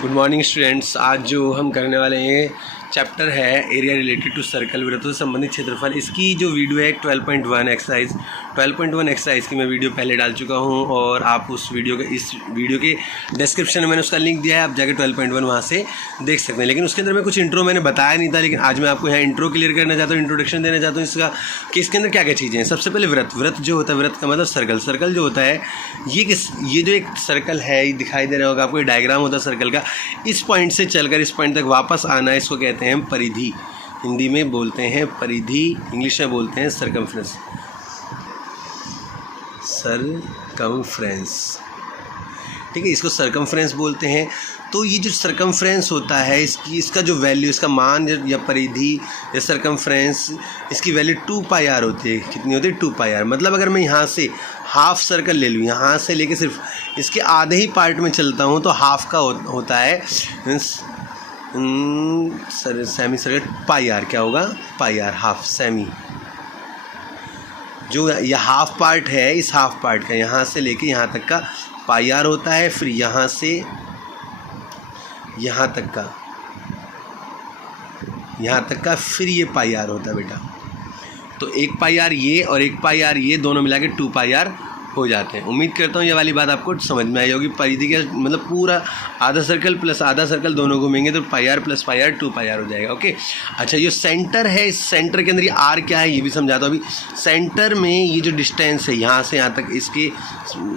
Good morning students. आज जो हम करने वाले हैं चैप्टर है एरिया रिलेटेड टू सर्कल, वृत्तों से संबंधित क्षेत्रफल। इसकी जो वीडियो है 12.1 एक्सरसाइज की मैं वीडियो पहले डाल चुका हूं और आप उस वीडियो के इस वीडियो के डिस्क्रिप्शन में मैंने उसका लिंक दिया है, आप जाकर 12.1 वहाँ से देख सकते हैं। लेकिन उसके अंदर मैं कुछ इंट्रो मैंने बताया नहीं था, लेकिन आज मैं आपको यहाँ इंट्रो क्लियर करना चाहता हूँ, इंट्रोडक्शन देना चाहता हूँ इसका कि इसके अंदर क्या क्या चीज़ें हैं। सबसे पहले वृत्त जो होता है, वृत्त का मतलब सर्कल जो होता है, ये जो एक सर्कल है, ये दिखाई दे रहा होगा आपको, ये डायग्राम होता है सर्कल का। इस पॉइंट से चलकर इस पॉइंट तक वापस आना, इसको कहते हैं परिधि। हिंदी में बोलते हैं परिधि, इंग्लिश में बोलते हैं सरकमफ्रेंस। ठीक है, इसको सरकमफ्रेंस बोलते हैं। तो ये जो सरकमफ्रेंस होता है, इसका जो वैल्यू, इसका मान या परिधि या सरकमफ्रेंस, इसकी वैल्यू 2πr होती है। कितनी होती है? 2πr। मतलब अगर मैं यहाँ से हाफ सर्कल ले लूँ, यहाँ से लेके सिर्फ इसके आधे ही पार्ट में चलता हूँ, तो हाफ का होता है सेमी सर्कल πr। क्या होगा? πr, half semi. जो यह हाफ पार्ट है, इस हाफ पार्ट का यहाँ से लेके यहाँ तक का πr होता है। फिर यहाँ से यहाँ तक का फिर ये πr होता है बेटा। तो एक πr ये और एक πr ये दोनों मिला के 2πr हो जाते हैं। उम्मीद करता हूँ ये वाली बात आपको समझ में आई होगी। परिधि का मतलब पूरा आधा सर्कल प्लस आधा सर्कल दोनों घूमेंगे तो πr प्लस πr 2πr हो जाएगा। ओके, अच्छा, ये सेंटर है, इस सेंटर के अंदर ये r क्या है ये भी समझाता हूँ अभी। सेंटर में ये जो डिस्टेंस है यहाँ से यहाँ तक, इसके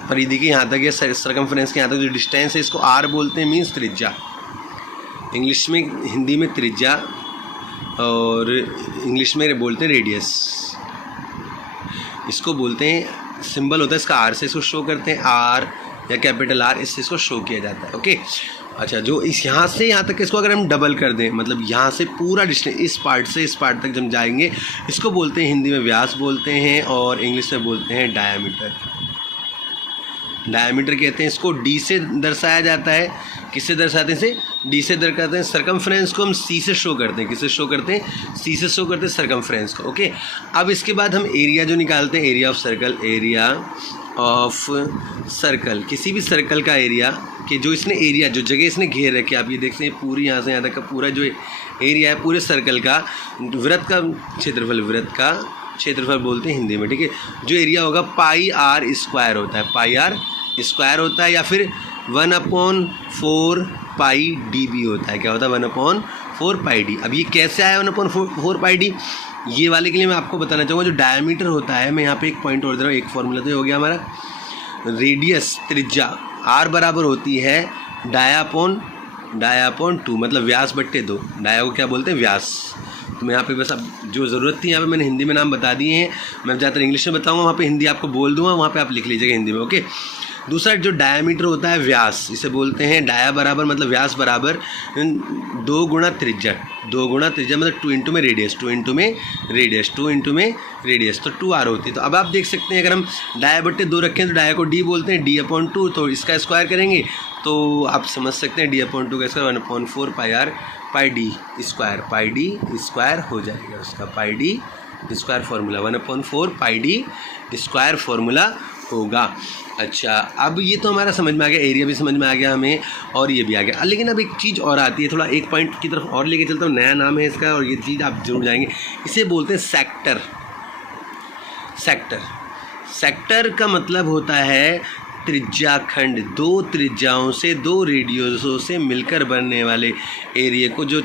परिधि के यहाँ तक या सर्कमफ्रेंस के यहाँ तक जो डिस्टेंस है, इसको r बोलते हैं, मीन्स त्रिज्या। इंग्लिश में, हिंदी में त्रिज्या और इंग्लिश में बोलते हैं रेडियस। इसको बोलते हैं, सिंबल होता है इसका r से, इसको शो करते हैं r या कैपिटल R, इससे इसको शो किया जाता है। ओके, अच्छा, जो इस यहाँ से यहाँ तक, इसको अगर हम डबल कर दें, मतलब यहाँ से पूरा डिस्टेंस इस पार्ट से इस पार्ट तक जब जाएंगे, इसको बोलते हैं हिंदी में व्यास बोलते हैं और इंग्लिश में बोलते हैं डायामीटर। डायामीटर कहते हैं इसको। d से दर्शाया जाता है। किससे दर्शाते हैं इसे? d से दर्शाते हैं। सरकमफ्रेंस को हम c से शो करते हैं। किससे शो करते हैं? c से शो करते हैं सरकमफ्रेंस को। ओके, अब इसके बाद हम एरिया जो निकालते हैं, एरिया ऑफ सर्कल। किसी भी सर्कल का एरिया कि जो इसने एरिया, जो जगह इसने घेर रखी है, आप ये देख सकते हैं पूरी यहाँ से यहाँ तक का पूरा जो एरिया है पूरे सर्कल का, वृत्त का क्षेत्रफल बोलते हैं हिंदी में। ठीक है, जो एरिया होगा πr स्क्वायर होता है, πr स्क्वायर होता है, या फिर 1/4 πd भी होता है। क्या होता है? 1/4 πd। अब ये कैसे आया 1/4 πd? ये वाले के लिए मैं आपको बताना चाहूँगा। जो डायमीटर होता है, मैं यहाँ पे एक पॉइंट और दे रहा हूँ, एक फॉर्मूला तो हो गया हमारा। रेडियस, त्रिज्या r बराबर होती है डाया अपॉन 2, मतलब व्यास बट्टे 2। डाया को क्या बोलते हैं? व्यास। तो मैं यहाँ पे बस, अब जो ज़रूरत थी यहाँ पे मैंने हिंदी में नाम बता दिए हैं। मैं ज़्यादातर इंग्लिश में बताऊँगा, वहाँ पे हिंदी आपको बोल दूँगा, वहाँ पे आप लिख लीजिएगा हिंदी में। ओके, दूसरा जो डायामीटर होता है, व्यास, इसे बोलते हैं डाया बराबर, मतलब व्यास बराबर 2 गुणा त्रिज्या मतलब 2 इंटू में रेडियस, 2 इंटू में रेडियस, तो 2r होती है। तो अब आप देख सकते हैं, अगर हम डाया बट्टे 2 रखें तो डाया को d बोलते हैं, d/2, तो इसका स्क्वायर करेंगे तो आप समझ सकते हैं d/2 का स्क्वायर 1/4 πd स्क्वायर हो जाएगा। उसका πd square formula 1/4 πd square formula होगा। अच्छा, अब ये तो हमारा समझ में आ गया, एरिया भी समझ में आ गया हमें और ये भी आ गया। लेकिन अब एक चीज़ और आती है, थोड़ा एक पॉइंट की तरफ और लेके चलता हूँ, नया नाम है इसका और ये चीज़ आप जरूर जाएंगे। इसे बोलते हैं सेक्टर का मतलब होता है त्रिज्या खंड। 2 त्रिज्याओं से, 2 रेडियसों से मिलकर बनने वाले एरिया को, जो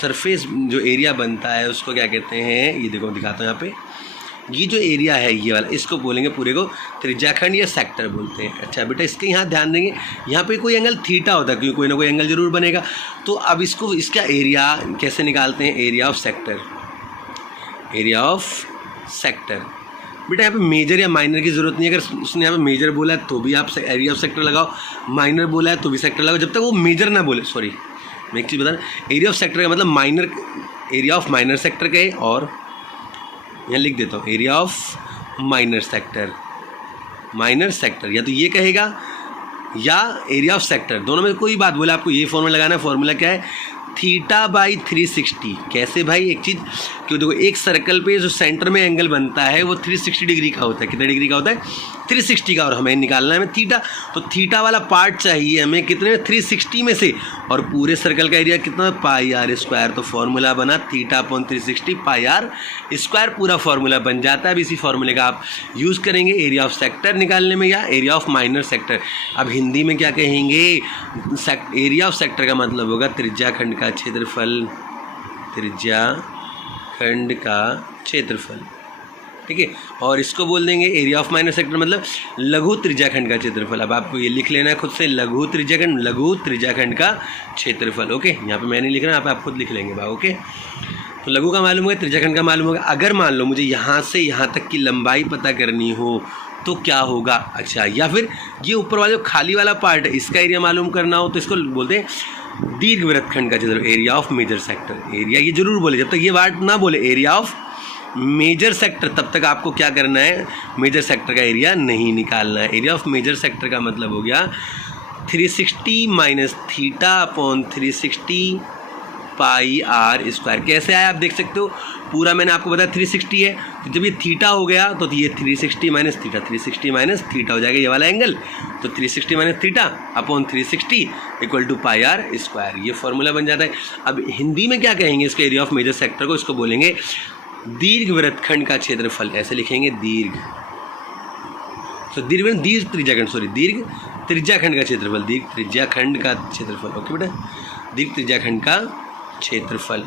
सरफेस जो एरिया बनता है, उसको क्या कहते हैं? ये देखो, दिखाता हूँ यहाँ पे। ये जो एरिया है ये वाला, इसको बोलेंगे पूरे को त्रिज्याखंड या सेक्टर बोलते हैं। अच्छा बेटा, इसके यहाँ ध्यान देंगे, यहाँ पे कोई एंगल थीटा होता है, क्योंकि कोई ना कोई एंगल जरूर बनेगा। तो अब इसका एरिया कैसे निकालते हैं? Area of sector. बेटा यहाँ पे मेजर या माइनर की ज़रूरत नहीं है। अगर उसने यहाँ पे मेजर बोला है तो भी आप एरिया ऑफ सेक्टर लगाओ, माइनर बोला है तो भी सेक्टर लगाओ, जब तक वो मेजर ना बोले। सॉरी, मैं एक चीज़ बता रहा हूँ, एरिया ऑफ सेक्टर का मतलब एरिया ऑफ माइनर सेक्टर का है, और यहाँ लिख देता हूँ एरिया ऑफ माइनर सेक्टर, या तो ये कहेगा या एरिया ऑफ सेक्टर, दोनों में कोई बात बोले। आपको ये फॉर्मूला लगाना है। फॉर्मूला क्या है? θ/360। कैसे भाई? एक चीज़, क्यों, देखो एक सर्कल पे जो सेंटर में एंगल बनता है वो 360 डिग्री का होता है। कितने डिग्री का होता है? 360 का। और हमें निकालना है हमें थीटा, तो थीटा वाला पार्ट चाहिए हमें कितने में? 360 में से। और पूरे सर्कल का एरिया कितना है? Pi are square. तो फॉर्मूला बना theta upon 360 pi are square, पूरा फॉर्मूला बन जाता है। अब इसी फॉर्मूले का आप यूज़ करेंगे एरिया ऑफ सेक्टर निकालने में या एरिया ऑफ माइनर सेक्टर। अब हिंदी में क्या कहेंगे? एरिया ऑफ सेक्टर का मतलब होगा त्रिज्या खंड का क्षेत्रफल, त्रिज्या खंड का क्षेत्रफल, ठीक है। और इसको बोल देंगे एरिया ऑफ माइनर सेक्टर मतलब लघु त्रिज्याखंड का क्षेत्रफल। अब आपको ये लिख लेना है खुद से, लघु त्रिज्याखंड का क्षेत्रफल। ओके, यहाँ पे मैं नहीं लिख रहा, यहाँ पे आप खुद लिख लेंगे बा। ओके, तो लघु का मालूम होगा, त्रिज्याखंड का मालूम होगा। अगर मान लो मुझे यहाँ से यहाँ तक की लंबाई पता करनी हो तो क्या होगा? अच्छा, या फिर ये ऊपर वाला जो खाली वाला पार्ट है इसका एरिया मालूम करना हो तो इसको बोलते हैं दीर्घवृत्तखंड का क्षेत्रफल, area of major sector. Area ये जरूर बोले, जब तक ये वर्ड ना बोले एरिया ऑफ मेजर सेक्टर तब तक आपको क्या करना है? मेजर सेक्टर का एरिया नहीं निकालना है। एरिया ऑफ मेजर सेक्टर का मतलब हो गया 360 minus theta upon 360 pi are square. कैसे आया आप देख सकते हो, पूरा मैंने आपको बताया 360 है, तो जब ये थीटा हो गया तो ये 360 माइनस थीटा, 360 माइनस थीटा हो जाएगा ये वाला एंगल। तो 360 minus theta upon 360 equal to pi are square, ये फॉर्मूला बन जाता है। अब हिंदी में क्या कहेंगे इसके एरिया ऑफ मेजर सेक्टर को? इसको बोलेंगे दीर्घ वृत्तखंड का क्षेत्रफल। ऐसे लिखेंगे दीर्घ, तो दीर्घ त्रिज्याखंड, सॉरी दीर्घ त्रिज्याखंड का क्षेत्रफल, दीर्घ त्रिज्याखंड का क्षेत्रफल। ओके बेटा, दीर्घ त्रिज्याखंड का क्षेत्रफल।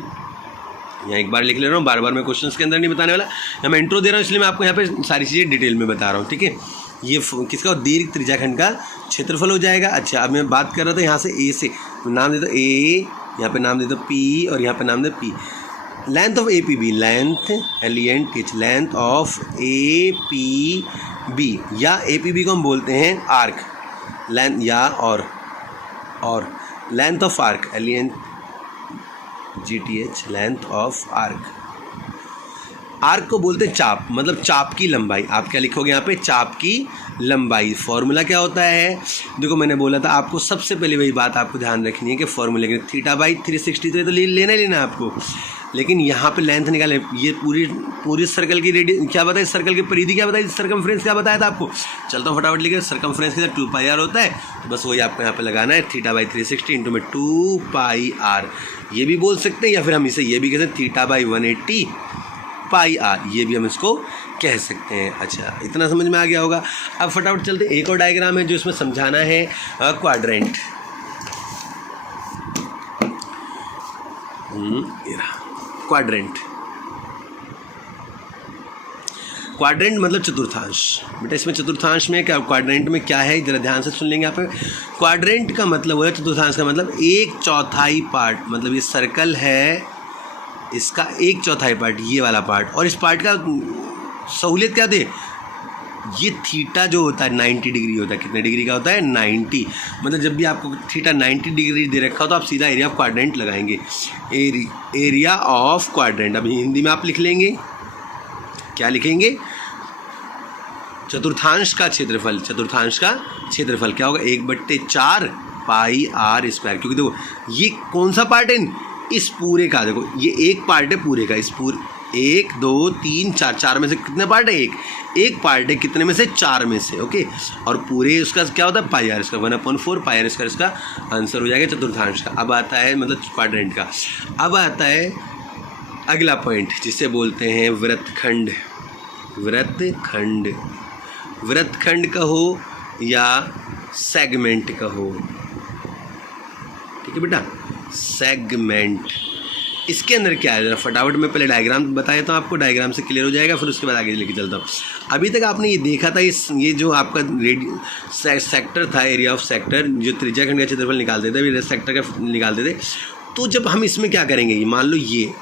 यहाँ एक बार लिख ले रहा हूँ, बार बार मैं क्वेश्चंस के अंदर नहीं बताने वाला, यहाँ मैं इंट्रो दे रहा हूँ इसलिए मैं आपको यहाँ पे सारी चीज़ें डिटेल में बता रहा हूँ, ठीक है। ये किसका? दीर्घ त्रिज्याखंड का क्षेत्रफल हो जाएगा। अच्छा, अब मैं बात कर रहा था यहाँ से ए से, नाम दे दो ए, यहाँ पे नाम दे दो पी और यहाँ पे नाम दे P. Length of A P B, length LENTH, length of A P B या ए पी बी को हम बोलते हैं आर्क, लेंथ या और length of arc LENGTH, length of arc. Arc को बोलते हैं चाप, मतलब चाप की लंबाई। आप क्या लिखोगे यहाँ पे? चाप की लंबाई। फॉर्मूला क्या होता है? देखो मैंने बोला था आपको सबसे पहले वही बात आपको ध्यान रखनी है कि फॉर्मूले के थीटा बाई 360 तो लेना ही लेना आपको, लेकिन यहाँ पे लेंथ निकाले। ये पूरी सर्कल की रेडियस क्या बताया? सर्कल की परिधि क्या बताई? सर्कमफ्रेंस क्या बताया था आपको? चलता हूँ फटाफट लिखे। सर्कमफ्रेंस के 2 पाई आर होता है, तो बस वही आपको यहाँ पे लगाना है, थीटा बाई 360 इंटू में 2 पाई आर। ये भी बोल सकते हैं या फिर हम इसे ये भी कहते हैं थीटा बाई 180 पाई आर, ये भी हम इसको कह सकते हैं। अच्छा, इतना समझ में आ गया होगा। अब फटाफट चलते, एक और डायग्राम है जो इसमें समझाना है, क्वाड्रेंट। क्वाड्रेंट, क्वाड्रेंट मतलब चतुर्थांश। बेटा इसमें चतुर्थांश में क्या, क्वाड्रेंट में क्या है, जरा ध्यान से सुन लेंगे यहाँ पे। क्वाड्रेंट का मतलब है, चतुर्थांश का मतलब 1/4 पार्ट, मतलब ये सर्कल है इसका 1/4 पार्ट, ये वाला पार्ट। और इस पार्ट का सहूलियत क्या दे? ये थीटा जो होता है 90 डिग्री होता है। कितने डिग्री का होता है? 90। मतलब जब भी आपको थीटा 90 डिग्री दे रखा हो तो आप सीधा एरिया ऑफ क्वाड्रेंट लगाएंगे, एरिया ऑफ क्वाड्रेंट। अभी हिंदी में आप लिख लेंगे, क्या लिखेंगे? चतुर्थांश का क्षेत्रफल। चतुर्थांश का क्षेत्रफल क्या होगा? 1/4 पाई आर स्क्वायर। क्योंकि देखो ये कौन सा पार्ट है इस पूरे का? देखो ये एक पार्ट है पूरे का, इस पूरे 1 2 3 4, 4 में से कितने पार्ट है? एक पार्ट है, कितने में से? 4 में से। ओके, और पूरे उसका क्या होता है? Pi are square, 1/4 pi are square इसका आंसर हो जाएगा चतुर्थांश का। अब आता है मतलब क्वाड्रेंट का। अब आता है अगला पॉइंट जिसे बोलते हैं वृत्तखंड। वृत्तखंड, वृत्तखंड कहो या सेगमेंट कहो, ठीक है बेटा, सेगमेंट। इसके अंदर क्या है, जरा फटाफट में पहले डायग्राम बता देता हूँ आपको, डायग्राम से क्लियर हो जाएगा, फिर उसके बाद आगे लेके चलता हूँ। अभी तक आपने ये देखा था, ये जो आपका सेक्टर था, एरिया ऑफ सेक्टर, जो त्रिज्याखंड का क्षेत्रफल निकालते थे, सेक्टर का निकालते थे। तो जब हम इसमें क्या करेंगे, ये मान लो ये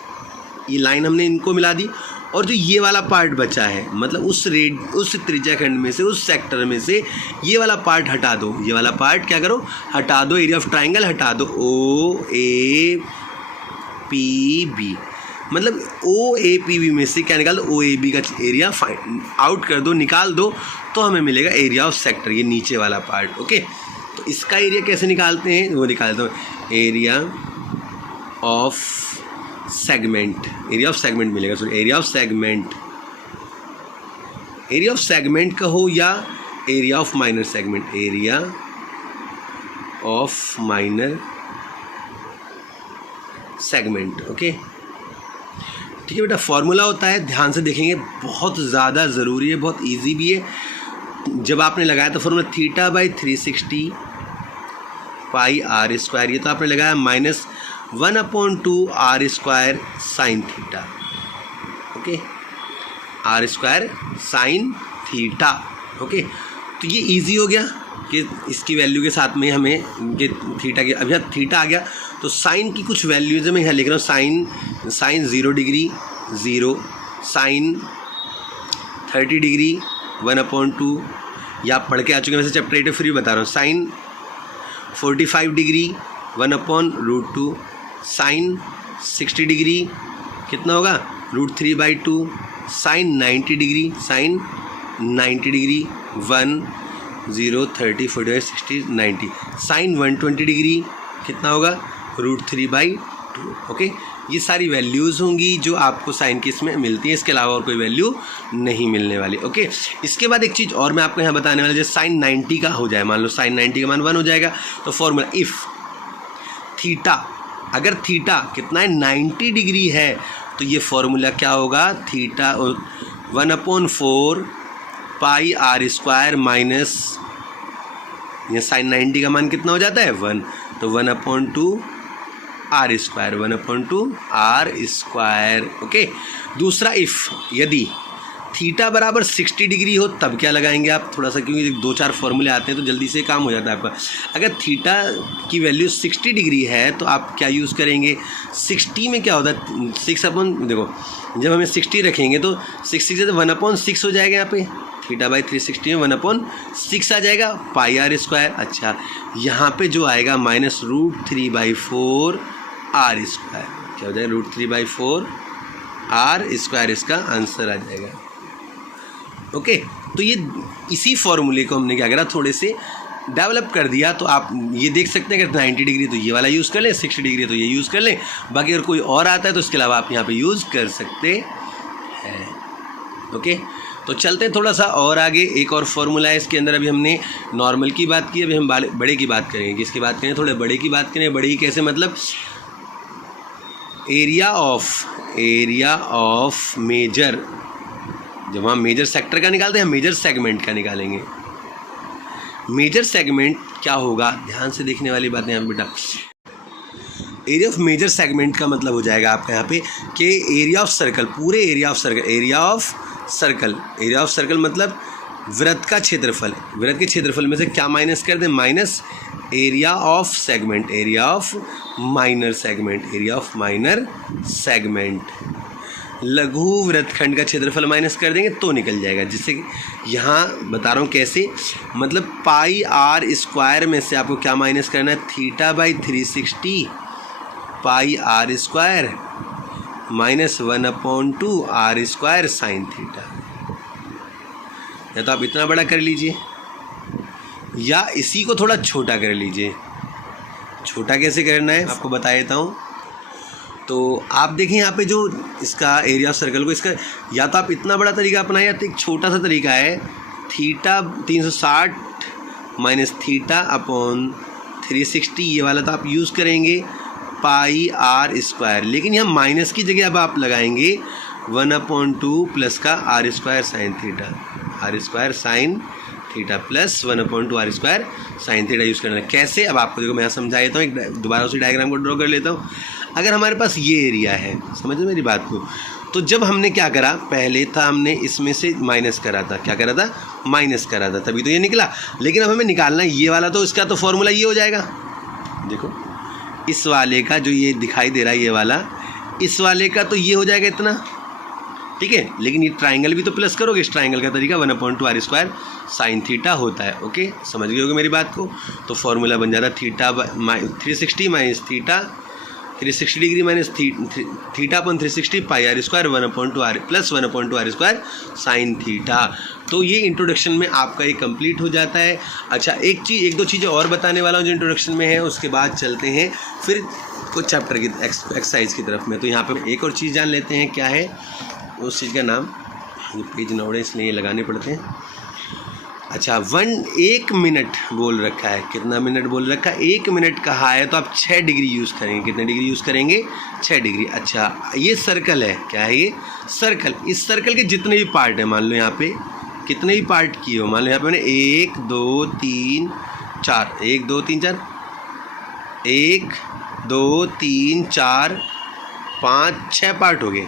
लाइन हमने इनको मिला दी, और जो ये वाला पार्ट बचा है, मतलब उस त्रिज्याखंड में से, उस सेक्टर में से ये वाला पार्ट हटा दो। ये वाला पार्ट क्या करो? हटा दो। एरिया ऑफ ट्राइंगल हटा दो, OAPB, मतलब OAPB में से क्या निकाल दो? OAB का एरिया फाइंड आउट कर दो, निकाल दो, तो हमें मिलेगा एरिया ऑफ सेक्टर, ये नीचे वाला पार्ट। ओके, तो इसका एरिया कैसे निकालते हैं? वो निकालते हैं area of segment, area of segment मिलेगा, sorry area of segment, area of segment कहो या area of minor segment, area of minor segment. Okay ठीक है बेटा, फॉर्मूला होता है, ध्यान से देखेंगे, बहुत ज़्यादा ज़रूरी है, बहुत इजी भी है। जब आपने लगाया था formula theta by 360 pi are square, ये तो आपने लगाया minus 1/2 are square sine theta. Okay, R square sine theta. Okay, तो ये इजी हो गया कि इसकी वैल्यू के साथ में हमें ये थीटा के, अब यहाँ थीटा आ गया तो साइन की कुछ वैल्यूज मैं यहाँ लिख रहा हूँ। साइन 0 डिग्री 0, साइन 30 डिग्री 1/2, या आप पढ़ के आ चुके हैं, वैसे चैप्टर 8 फ्री बता रहा हूँ। साइन 45 डिग्री 1/√2, साइन 60 डिग्री कितना होगा √3/2, sine 90 degree, sine 90 degree 1 0 30 45 60 90, sine 120 degree कितना होगा √3/2। ओके, ये सारी वैल्यूज़ होंगी जो आपको साइन की इसमें मिलती है, इसके अलावा और कोई वैल्यू नहीं मिलने वाली। ओके, इसके बाद एक चीज़ और मैं आपको यहाँ बताने वाला, जैसे साइन 90 का हो जाए, मान लो साइन 90 का मान 1 हो जाएगा, तो फॉर्मूला इफ़ थीटा, अगर थीटा कितना है 90 डिग्री है, तो ये फॉर्मूला क्या होगा, theta 1/4 pi are square minus, ये साइन 90 का मान कितना हो जाता है 1, तो 1/2 are square, 1/2 are square. Okay, दूसरा इफ़ यदि थीटा बराबर 60 डिग्री हो तब क्या लगाएंगे आप, थोड़ा सा, क्योंकि 2-4 फॉर्मूले आते हैं तो जल्दी से काम हो जाता है आपका। अगर थीटा की वैल्यू 60 डिग्री है तो आप क्या यूज़ करेंगे, 60 में क्या होता है 6 देखो, जब हमें 60 रखेंगे तो 60 से 1/6 हो जाएगा, यहाँ पे थीटा बाई 360 में 1/6 आ जाएगा पाई आर स्क्वायर। अच्छा, यहाँ पे जो आएगा माइनस √3/4 आर स्क्वायर, क्या हो जाएगा √3/4 आर स्क्वायर, इसका आंसर आ जाएगा। ओके, तो ये इसी फॉर्मूले को हमने क्या करा, थोड़े से डेवलप कर दिया। तो आप ये देख सकते हैं कि 90 डिग्री तो ये वाला यूज़ कर लें, 60 डिग्री तो ये यूज़ कर लें, बाकी अगर कोई और आता है तो इसके अलावा आप यहाँ पे यूज़ कर सकते हैं। ओके, तो चलते हैं थोड़ा सा और आगे, एक और फॉर्मूला है इसके अंदर। अभी हमने नॉर्मल की बात की, अभी हम बड़े की बात करेंगे। किसकी बात करें, थोड़े बड़े की बात करें। बड़े की कैसे, मतलब एरिया ऑफ मेजर, जब हम मेजर सेक्टर का निकालते हैं, मेजर सेगमेंट का निकालेंगे। मेजर सेगमेंट क्या होगा, ध्यान से देखने वाली बातें हैं बेटा। एरिया ऑफ मेजर सेगमेंट का मतलब हो जाएगा आपका यहाँ पे कि एरिया ऑफ सर्कल, पूरे area of circle, area of circle मतलब वृत्त का क्षेत्रफल, वृत्त के क्षेत्रफल में से क्या माइनस कर दें, minus area of segment, area of minor segment, area of minor segment. लघु वृत्तखंड का क्षेत्रफल माइनस कर देंगे तो निकल जाएगा, जिससे यहाँ बता रहा हूँ कैसे, मतलब पाई आर स्क्वायर में से आपको क्या माइनस करना है, theta by 360 pi are square minus 1/2 are square sine theta. या तो आप इतना बड़ा कर लीजिए या इसी को थोड़ा छोटा कर लीजिए। छोटा कैसे करना है आपको बता देता हूँ। तो आप देखें यहाँ पे जो इसका एरिया ऑफ सर्कल को, इसका या तो आप इतना बड़ा तरीका अपनाएं या तो एक छोटा सा तरीका है, थीटा 360 माइनस थीटा अपॉन 360, ये वाला तो आप यूज़ करेंगे पाई आर स्क्वायर, लेकिन यहाँ माइनस की जगह अब आप लगाएंगे 1/2 प्लस का R square sine theta, R square sine theta plus 1/2 are square sine theta use करना है। कैसे, अब आपको देखो मैं समझा देता हूँ, एक दोबारा उसी डायग्राम को ड्रॉ कर लेता हूँ। अगर हमारे पास ये एरिया है, समझो मेरी बात को, तो जब हमने क्या करा, पहले था हमने इसमें से माइनस करा था, क्या करा था, माइनस करा था, तभी तो ये निकला। लेकिन अब हमें निकालना है ये वाला, तो इसका तो फॉर्मूला ये हो जाएगा, देखो इस वाले का जो ये दिखाई दे रहा है ये वाला, इस वाले का तो ये हो जाएगा इतना, ठीक है। लेकिन ये ट्राइंगल भी तो प्लस करोगे, इस ट्राइंगल का तरीका 1/2 आर स्क्वायर साइन थीटा होता है। ओके, समझ गए होगे मेरी बात को। तो फॉर्मूला बन जाता है theta 360 minus theta 360 degree minus theta upon 360 pi are square 1/2 plus 1/2 square sine theta. तो ये इंट्रोडक्शन में आपका ये कंप्लीट हो जाता है। अच्छा, एक दो चीज़ें और बताने वाला हूँ जो इंट्रोडक्शन में है, उसके बाद चलते हैं फिर कुछ चैप्टर की एक्सरसाइज की तरफ में। तो यहाँ पे एक और चीज़ जान लेते हैं, क्या है उस चीज़ का नाम, ये पेज नोड़े इसलिए ये लगाने पड़ते हैं। अच्छा, 1 मिनट बोल रखा है, कितना मिनट बोल रखा है, 1 मिनट कहा है, तो आप 6 डिग्री यूज़ करेंगे। कितने डिग्री यूज़ करेंगे? 6 डिग्री। अच्छा, ये सर्कल है, क्या है ये? सर्कल। इस सर्कल के जितने भी पार्ट हैं, मान लो यहाँ पे कितने भी पार्ट किए हो, मान लो यहाँ पे मैंने 1 2 3 4 1 2 3 4 1 2 3 4 5 6 पार्ट हो गए।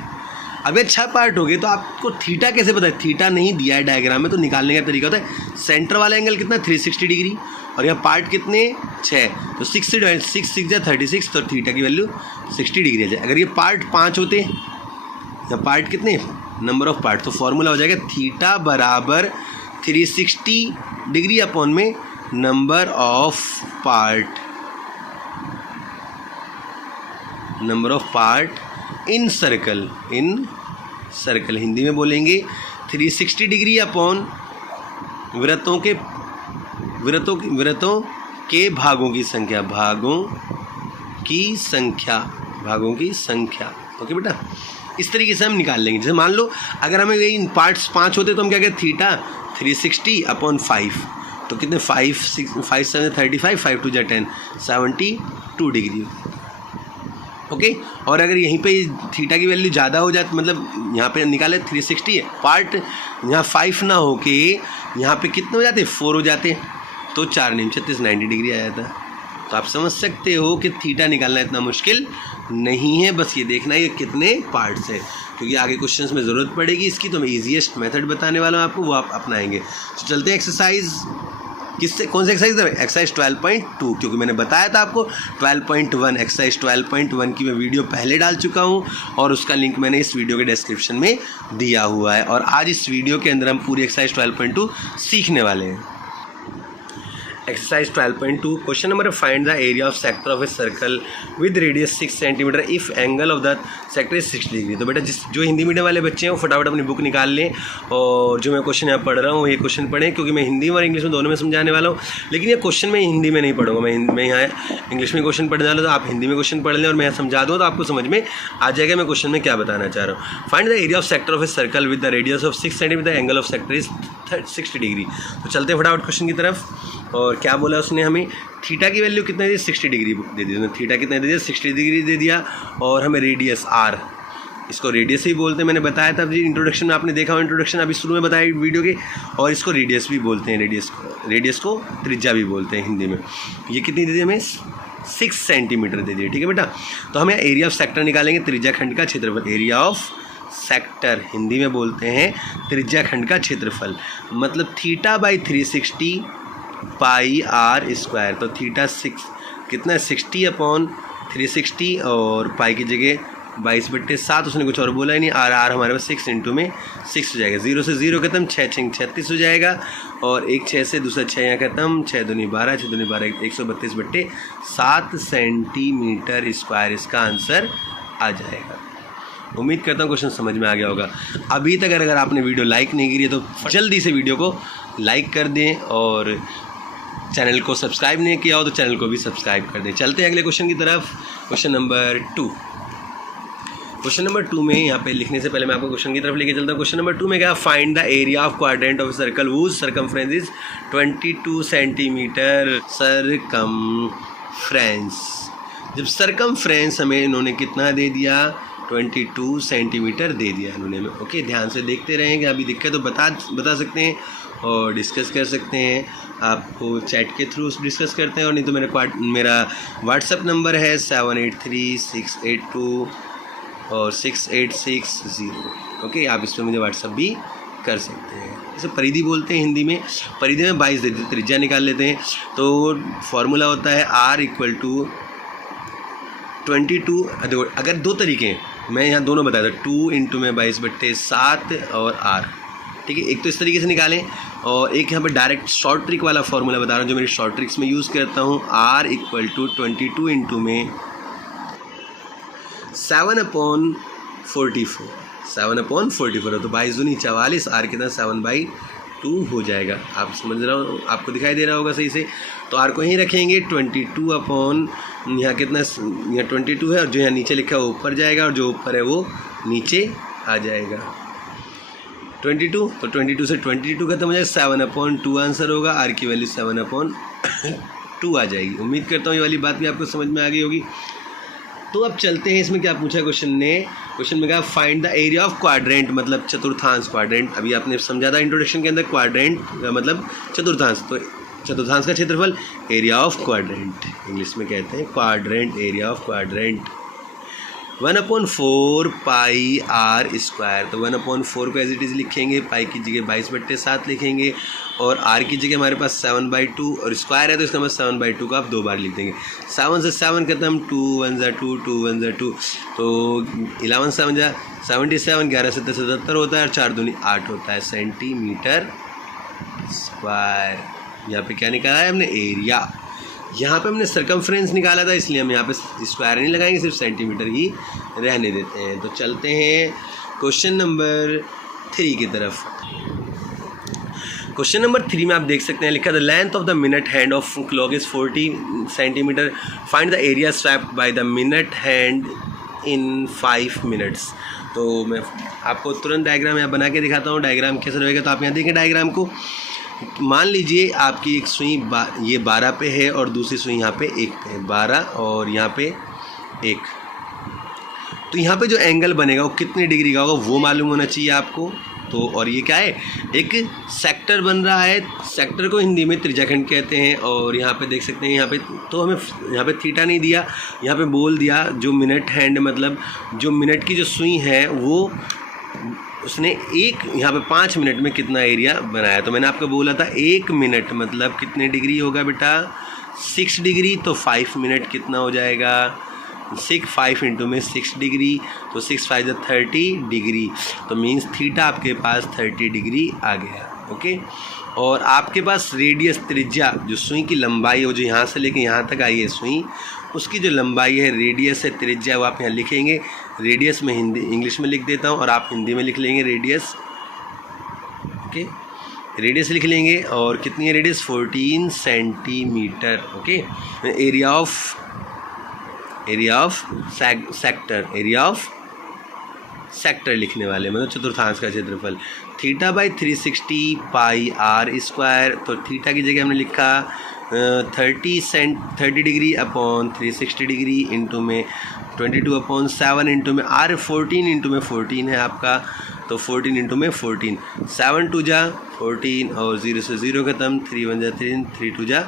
अब ये 6 पार्ट हो गए, तो आपको थीटा कैसे पता है? थीटा नहीं दिया है डायग्राम में, तो निकालने का तरीका होता है, सेंटर वाला एंगल कितना 360 डिग्री, और यहाँ पार्ट कितने 6, तो 6 से 6 जा 36, तो थीटा की वैल्यू 60 डिग्री आ जाए। अगर ये पार्ट 5 होते, या पार्ट कितने, नंबर ऑफ पार्ट, तो फॉर्मूला हो जाएगा थीटा बराबर 360 डिग्री अपॉन में number of part, number of part in circle, in circle Hindi में बोलेंगे 360 डिग्री अपॉन वृत्तों के भागों की संख्या, भागों की संख्या। ओके बेटा, इस तरीके से हम निकाल लेंगे। जैसे मान लो अगर हमें ये पार्ट्स 5 होते तो हम क्या कहते, थीटा 360 अपॉन 5, तो कितने 5 7 35, 5 2 10 72 डिग्री। ओके, और अगर यहीं पे थीटा की वैल्यू ज़्यादा हो जाती, मतलब यहाँ पे निकाले 360 है, पार्ट यहाँ 5 ना हो के यहाँ पे कितने हो जाते, 4 हो जाते, तो 4 9 36 90 डिग्री आ जाता। तो आप समझ सकते हो कि थीटा निकालना इतना मुश्किल नहीं है, बस ये देखना है ये कितने पार्ट्स है, क्योंकि आगे क्वेश्चंस में ज़रूरत पड़ेगी इसकी। तो मैं ईजीएस्ट मेथड बताने वाला हूँ आपको, वो आप अपनाएंगे। तो चलते हैं एक्सरसाइज, किससे, कौन सा एक्सरसाइज है? एक्सरसाइज 12.2, क्योंकि मैंने बताया था आपको 12.1, एक्सरसाइज 12.1 की मैं वीडियो पहले डाल चुका हूँ, और उसका लिंक मैंने इस वीडियो के डिस्क्रिप्शन में दिया हुआ है। और आज इस वीडियो के अंदर हम पूरी एक्सरसाइज 12.2 सीखने वाले हैं। Exercise 12.2 question number, find the area of sector of a circle with radius 6 centimetre if angle of the sector is 60 degree. तो बेटा जो हिंदी मीडियम वाले बच्चे हैं वो फटाफट अपनी बुक निकाल लें, और जो मैं क्वेश्चन यहाँ पढ़ रहा हूँ ये क्वेश्चन पढ़ें, क्योंकि मैं हिंदी और इंग्लिश में दोनों में समझाने वाला हूँ। लेकिन ये क्वेश्चन मैं हिंदी में नहीं पढ़ूंगा, मैं यहाँ इंग्लिश में क्वेश्चन पढ़ने वाला हूँ, तो आप हिंदी में क्वेश्चन पढ़ लें और मैं समझा दूँ तो आपको समझ में आ जाएगा मैं क्वेश्चन में क्या बताना चाह रहा हूँ। Find the area of sector of a circle with the radius of 6 centimetre, angle of sector is 60 degree. तो चलते हैं फटाफट क्वेश्चन की तरफ। और क्या बोला उसने हमें, थीटा की वैल्यू कितना दे, 60 डिग्री दे दी, थीटा कितना दे दिया, 60 डिग्री दे दिया, और हमें रेडियस आर, इसको रेडियस ही बोलते हैं, मैंने बताया था जी इंट्रोडक्शन में, आपने देखा हो इंट्रोडक्शन अभी शुरू में बताया वीडियो के, और इसको रेडियस भी बोलते हैं, रेडियस को त्रिज्या भी बोलते हैं हिंदी में। ये कितनी दे दी हमें, 6 सेंटीमीटर दे दिए, ठीक है बेटा। तो हमें एरिया ऑफ सेक्टर निकालेंगे, त्रिज्या खंड का क्षेत्रफल, एरिया ऑफ सेक्टर हिंदी में बोलते हैं त्रिज्या खंड का क्षेत्रफल, मतलब theta by 360 pi are square. तो थीटा 6 कितना है, 60 अपॉन 360, और पाई की जगह 22/7, उसने कुछ और बोला ही नहीं, आर हमारे पास 6 इंटू में 6 हो जाएगा, 0 से 0 खत्म, 6 6 36 हो जाएगा, और एक 6 से दूसरा 6 यहाँ खत्म, 6 दूनी 12, 6 दूनी 12 132/7 सेंटीमीटर स्क्वायर इसका आंसर आ जाएगा। उम्मीद करता हूँ क्वेश्चन समझ में आ गया होगा। अभी तक अगर आपने वीडियो लाइक नहीं की है तो जल्दी से वीडियो को लाइक कर दें, और चैनल को सब्सक्राइब नहीं किया हो तो चैनल को भी सब्सक्राइब कर दें। चलते हैं अगले क्वेश्चन की तरफ, क्वेश्चन नंबर 2। क्वेश्चन नंबर 2 में यहाँ पे लिखने से पहले मैं आपको क्वेश्चन की तरफ लेके चलता हूँ। क्वेश्चन नंबर 2 में क्या, find the area of quadrant of circle whose circumference is 22 centimetre. Circumference, जब सरकमफ्रेंस हमें इन्होंने कितना दे दिया, 22 सेंटीमीटर दे दिया इन्होंने। ओके, ध्यान से देखते रहेंगे, अभी दिक्कत तो बता सकते हैं और डिस्कस कर सकते हैं, आपको चैट के थ्रू डिस्कस करते हैं, और नहीं तो मेरा व्हाट्सअप नंबर है 783682 और 6860। ओके, आप इस पर मुझे व्हाट्सअप भी कर सकते हैं। इसे परिधि बोलते हैं हिंदी में, परिधि में 22 देते, त्रिज्या निकाल लेते हैं। तो फॉर्मूला होता है R = 22। अगर दो तरीके हैं, मैं यहाँ दोनों बताया था, 2 इंटू में 22/7 और R, ठीक है। एक तो इस तरीके से निकालें, और एक यहाँ पर डायरेक्ट शॉर्ट ट्रिक वाला फॉर्मूला बता रहा हूँ जो मेरी शॉर्ट ट्रिक्स में यूज़ करता हूँ। R = 22 इंटू में 7/44, 7/44 तो 22 दूनी 44, आर कितना 7/2 हो जाएगा। आप समझ रहा हो, आपको दिखाई दे रहा होगा सही से। तो आर को यहीं रखेंगे, 22 अपॉन यहाँ कितना, यहाँ 22 है और जो यहाँ नीचे लिखा है वो ऊपर जाएगा और जो ऊपर है वो नीचे आ जाएगा। 22 तो 22 से 22 खत्म हो जाएगा, 7/2 आंसर होगा। आर की वैल्यू 7/2 आ जाएगी। उम्मीद करता हूँ ये वाली बात भी आपको समझ में आ गई होगी। तो अब चलते हैं, इसमें क्या पूछा क्वेश्चन ने, क्वेश्चन में कहा find the area of quadrant, मतलब चतुर्थांश। क्वाड्रेंट अभी आपने समझा था इंट्रोडक्शन के अंदर, क्वाड्रेंट मतलब चतुर्थांश। तो चतुर्थांश का क्षेत्रफल, एरिया ऑफ क्वाड्रेंट, इंग्लिश में कहते हैं quadrant, area of quadrant. 1/4 pi are square, तो 1/4 को एज इट इज़ लिखेंगे, पाई की जगह 22/7 लिखेंगे और आर की जगह हमारे पास 7/2 और स्क्वायर है तो इसका मतलब 7/2 को आप 2 बार लिख देंगे। 7 से 7 खत्म, 2 1 जा 2, 2 1 जा 2, तो 11 7 जा 77, 11 7 77 होता है और 4 दूनी 8 होता है सेंटीमीटर स्क्वायर। यहाँ पे क्या निकाला है हमने, एरिया। यहाँ पे हमने सरकमफ्रेंस निकाला था इसलिए हम यहाँ पे स्क्वायर नहीं लगाएंगे, सिर्फ सेंटीमीटर ही रहने देते हैं। तो चलते हैं क्वेश्चन नंबर 3 की तरफ। क्वेश्चन नंबर 3 में आप देख सकते हैं लिखा the length of the minute hand of clock is 40 centimetre, find the area swapped by the minute hand in 5 minutes. तो मैं आपको तुरंत डायग्राम यहाँ बना के दिखाता हूँ, डायग्राम कैसे रहेगा। तो आप यहाँ देखें डायग्राम को, मान लीजिए आपकी एक सुई ये 12 पे है और दूसरी सुई यहाँ पे 1 पे है, 12 और यहाँ पे 1। तो यहाँ पे जो एंगल बनेगा वो कितने डिग्री का होगा वो मालूम होना चाहिए आपको। तो और ये क्या है, एक सेक्टर बन रहा है, सेक्टर को हिंदी में त्रिज्याखंड कहते हैं। और यहाँ पे देख सकते हैं, यहाँ पे तो हमें यहाँ पे थीटा नहीं दिया, यहाँ पे बोल दिया जो मिनट हैंड, मतलब जो मिनट की जो सुई है वो उसने यहाँ पे 5 मिनट में कितना एरिया बनाया। तो मैंने आपको बोला था 1 मिनट मतलब कितने डिग्री होगा बेटा, 6 डिग्री। तो 5 मिनट कितना हो जाएगा, 5 इंटू में 6 डिग्री, तो 6 5 जा 30 डिग्री। तो मीन्स थीटा आपके पास 30 डिग्री आ गया। ओके, और आपके पास रेडियस, त्रिज्या, जो सुई की लंबाई हो, जो यहाँ से लेके यहाँ तक आई है सुई, उसकी जो लंबाई है, रेडियस है, त्रिज्या, वो आप यहाँ लिखेंगे। रेडियस में हिंदी इंग्लिश में लिख देता हूँ और आप हिंदी में लिख लेंगे रेडियस। ओके, रेडियस लिख लेंगे और कितनी है radius, 14 centimetre. Okay, area of sector, area of sector लिखने वाले, मतलब चतुर्थांश का क्षेत्रफल। Theta by 360 pi are square, तो थीटा की जगह हमने लिखा 30 डिग्री अपॉन 360 डिग्री इंटू में 22/7 इंटू में आर 14 इंटू में 14 है आपका, तो 14 इंटू में 14, 7 2 जा 14 और 0 से 0 खत्म, 3 1 जा 3, 3 2 जा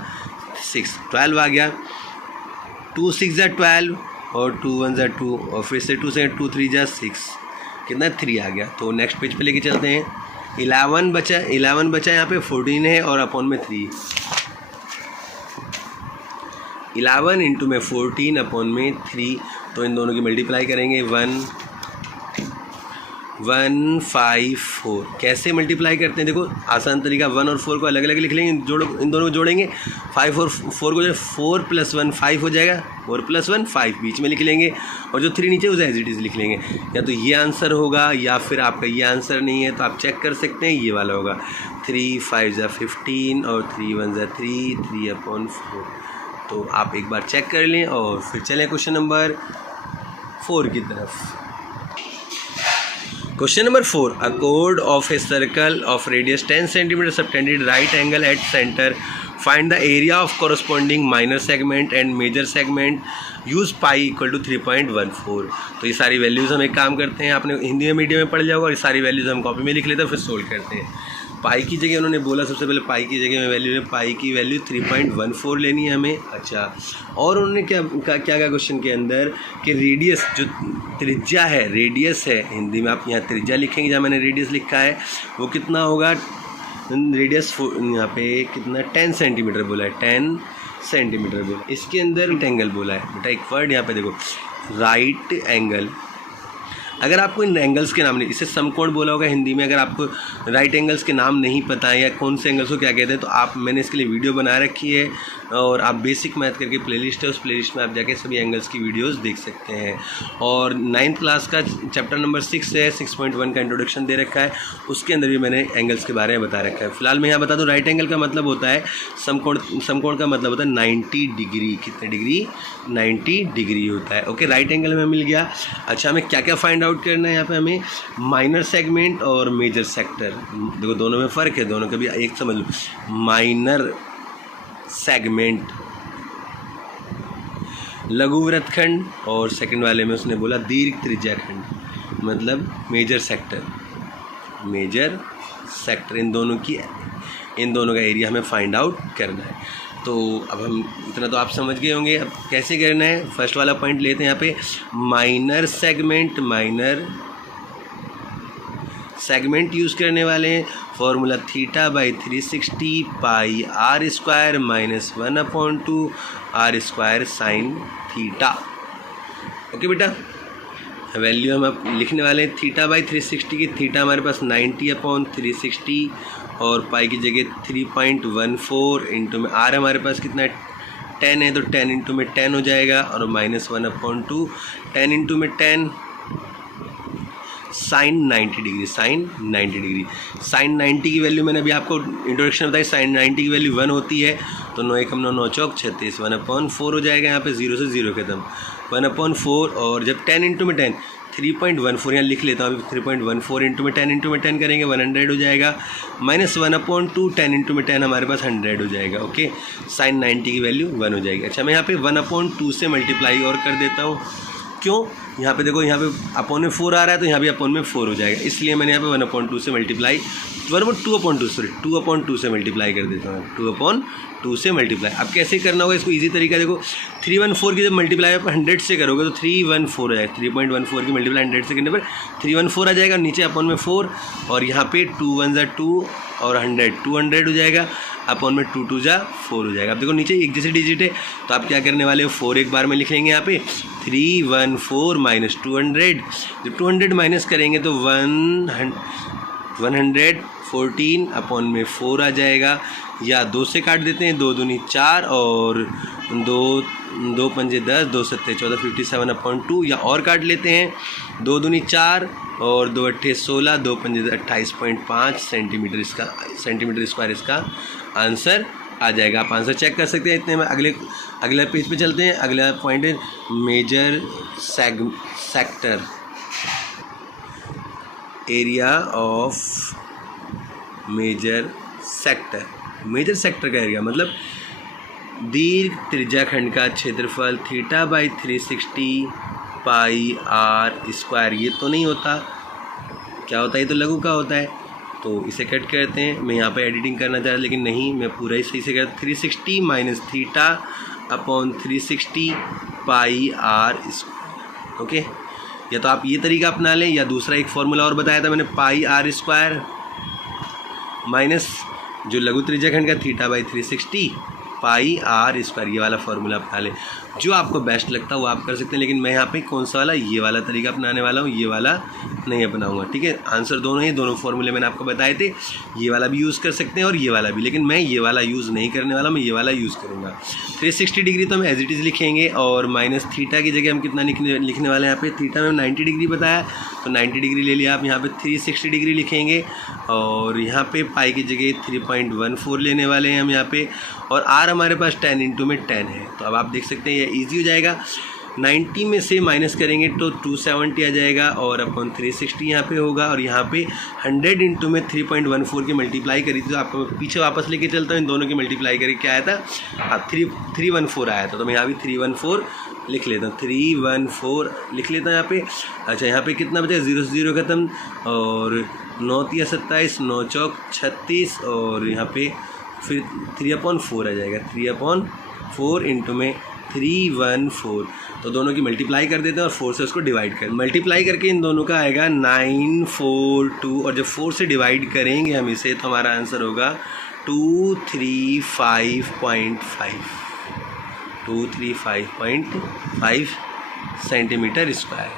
6, 12 आ गया। 2 6 जा 12 और 2 1 जा 2 और फिर से 2 से 2 3 जा 6, कितना 3 आ गया। तो नेक्स्ट पेज पे लेके चलते हैं। 11 बचा यहाँ पे, 14 है और अपॉन में 3, 11 इंटू में 14 अपॉन में 3, तो इन दोनों की मल्टीप्लाई करेंगे 154। कैसे मल्टीप्लाई करते हैं, देखो आसान तरीका, 1 और 4 को अलग अलग लिख लेंगे, जोड़ो, इन दोनों को जोड़ेंगे, 5 और 4 को जो 4 + 1 5 हो जाएगा, 4 + 1 5 बीच में लिख लेंगे और जो 3 नीचे उसे एज इट इज़ लिख लेंगे। या तो ये आंसर होगा या फिर आपका ये आंसर नहीं है तो आप चेक कर सकते हैं, ये वाला होगा। 3 5 जा 15 और 3 1 जा 3, 3/4। तो आप एक बार चेक कर लें और फिर चलें क्वेश्चन नंबर 4 की तरफ। क्वेश्चन नंबर 4, अ कोड of a circle of radius 10 centimetre subtended right angle at centre, find the area of corresponding minor segment and major segment, use pi = 3.14। तो ये सारी वैल्यूज़ हम एक काम करते हैं, आपने हिंदी में मीडियम में पढ़ जाओगा और ये सारी वैल्यूज़ हम कॉपी में लिख लेते हैं, फिर सोल्व करते हैं। पाई की जगह उन्होंने बोला, सबसे पहले पाई की जगह में वैल्यू, पाई की वैल्यू 3.14 लेनी है हमें। अच्छा, और उन्होंने क्या क्वेश्चन के अंदर कि रेडियस, जो त्रिज्या है, रेडियस है, हिंदी में आप यहाँ त्रिज्या लिखेंगे, जहाँ मैंने रेडियस लिखा है वो कितना होगा, रेडियस यहाँ पे कितना 10 सेंटीमीटर बोला है, 10 सेंटीमीटर बोला। इसके अंदर एंगल बोला है बेटा, एक वर्ड यहाँ पे देखो, राइट एंगल। अगर आपको इन एंगल्स के नाम नहीं, इसे समकोण बोला होगा हिंदी में, अगर आपको राइट एंगल्स के नाम नहीं पता है या कौन से एंगल्स को क्या कहते हैं तो मैंने इसके लिए वीडियो बना रखी है और आप बेसिक मैथ करके प्लेलिस्ट है, उस प्लेलिस्ट में आप जाके सभी एंगल्स की वीडियोस देख सकते हैं। और 9th क्लास का चैप्टर नंबर 6 है, 6.1 का इंट्रोडक्शन दे रखा है, उसके अंदर भी मैंने एंगल्स के बारे में बता रखा है। फिलहाल मैं यहाँ बता दूँ, राइट एंगल का मतलब होता है समकोण का मतलब होता है 90 डिग्री। कितने डिग्री? 90 डिग्री होता है। ओके, राइट एंगल में मिल गया। अच्छा, हमें क्या क्या फाइंड आउट करना है यहाँ पे? हमें माइनर सेगमेंट और मेजर सेक्टर, देखो दोनों में फ़र्क है, दोनों का भी एक समझ लो। माइनर सेगमेंट लघु वृत्तखंड और सेकंड वाले में उसने बोला दीर्घ त्रिज्या खंड, मतलब मेजर सेक्टर। मेजर सेक्टर इन दोनों का एरिया हमें फाइंड आउट करना है। तो अब हम इतना तो आप समझ गए होंगे। अब कैसे करना है? फर्स्ट वाला पॉइंट लेते हैं यहाँ पे, माइनर सेगमेंट यूज़ करने वाले हैं। फॉर्मूला θ/360 पाई r square minus 1/2 r square sine theta. Okay बेटा, वैल्यू हम अब लिखने वाले हैं θ/360 की। थीटा हमारे पास 90/360 और पाई की जगह 3.14 इंटू में r हमारे पास कितना है? 10 है, तो 10 इंटू में 10 हो जाएगा और माइनस 1/2 10 इंटू में 10 साइन 90 डिग्री। साइन 90 की वैल्यू मैंने अभी आपको इंट्रोडक्शन बताई, साइन 90 की वैल्यू 1 होती है। तो 9 एकम 9 9 चौक 36, 1/4 हो जाएगा। यहाँ पे 0 से 0 खत्म, 1/4 और जब 10 इंटू में 10 3.14 यहाँ लिख लेता हूँ। 3.14 इंटू में 10 करेंगे 100 हो जाएगा, माइनस 1/2 10 इंटू में 10 हमारे पास 100 हो जाएगा। ओके, साइन 90 की वैल्यू 1 हो जाएगी। अच्छा, मैं यहाँ पे 1/2 से मल्टीप्लाई और कर देता हूँ। क्यों? यहाँ पे देखो, यहाँ पे अपॉन में 4 आ रहा है तो यहाँ भी अपॉन में 4 हो जाएगा, इसलिए मैंने यहाँ पे 1/2 से मल्टीप्लाई 2/2 से मल्टीप्लाई कर देता हूँ। 2/2 से मल्टीप्लाई। अब कैसे करना होगा इसको? इजी तरीका देखो, 314 की जब मल्टीप्लाई आप 100 से करोगे तो 314 आ जाएगा। 3.14 की मल्टीप्लाई 100 से करने पर 314 आ जाएगा, नीचे अपॉन में 4 और यहाँ पे 2 1 ज़ा 2 और 100 200 हो जाएगा, अपॉन में 2 2 ज़ा 4 हो जाएगा। अब देखो नीचे एक जैसे डिजिट है तो आप क्या करने वाले हो? 4 एक बार में लिख लेंगे। यहाँ पे 314 माइनस 200, जब 200 माइनस करेंगे तो 114 अपॉन में 4 आ जाएगा, या 2 से काट देते हैं, 2 दूनी 4 और 2 पंजे 10, 2 सत्ते 14, 57/2, या और काट लेते हैं, 2 दूनी 4 और 2 अट्ठे 16, 2 पंजे 28.5 सेंटीमीटर स्क्वायर इसका आंसर आ जाएगा। आप आंसर चेक कर सकते हैं। इतने में अगले पेज पे चलते हैं। अगला पॉइंट है major sector, area of major sector का एरिया मतलब दीर्घ त्रिज्याखंड का क्षेत्रफल θ/360 पाई r स्क्वायर। ये तो नहीं होता, क्या होता है? ये तो लघु का होता है, तो इसे कट करते हैं। मैं यहाँ पे एडिटिंग करना चाह रहा लेकिन नहीं, मैं पूरा ही सही से कर 360 माइनस θ/360 पाई r। ओके, या तो आप ये तरीका अपना लें या दूसरा एक फॉर्मूला और बताया था मैंने, पाई r स्क्वायर माइनस जो लघु त्रिज्याखंड का θ/360 पाई r स्क्वायर, ये वाला फॉर्मूला अपना लें। जो आपको बेस्ट लगता है वो आप कर सकते हैं, लेकिन मैं यहाँ पे कौन सा वाला? ये वाला तरीका अपनाने वाला हूँ, ये वाला नहीं अपनाऊंगा। ठीक है, आंसर दोनों ही, दोनों फॉर्मूले मैंने आपको बताए थे। ये वाला भी यूज़ कर सकते हैं और ये वाला भी, लेकिन मैं ये वाला यूज़ नहीं करने वाला, मैं ये वाला यूज़ करूँगा। 360 डिग्री तो हम एज इट इज़ लिखेंगे और माइनस थीटा की जगह हम कितना लिखने वाले हैं? यहाँ पे थीटा में 90 डिग्री बताया तो 90 डिग्री ले लिया आप, यहाँ पे 360 डिग्री लिखेंगे और यहाँ पे पाई की जगह 3.14 लेने वाले हैं हम यहाँ पे, और आर हमारे पास 10 इंटू में 10 है। तो अब आप देख सकते हैं ये ईजी हो जाएगा। 90 में से माइनस करेंगे तो 270 आ जाएगा और अपॉन 360 यहाँ पे होगा, और यहाँ पे 100 इंटू में 3.14 की मल्टीप्लाई करी थी तो आपको पीछे वापस लेके चलता हूँ। इन दोनों की मल्टीप्लाई करके क्या आया था? आप 314 आया था, तो मैं यहाँ भी 314 लिख लेता हूँ, 314 लिख लेता हूँ यहाँ पे। अच्छा, यहाँ पे कितना बचा? 0 से 0 खत्म, और 9 तिया 27, 9 चौक 36, और यहाँ पे फिर 3/4 आ जाएगा। 3/4 इंटू में 314, तो दोनों की मल्टीप्लाई कर देते हैं और 4 से उसको डिवाइड कर, मल्टीप्लाई करके इन दोनों का आएगा 942, और जब 4 से डिवाइड करेंगे हम इसे तो हमारा आंसर होगा 235.5 सेंटीमीटर स्क्वायर।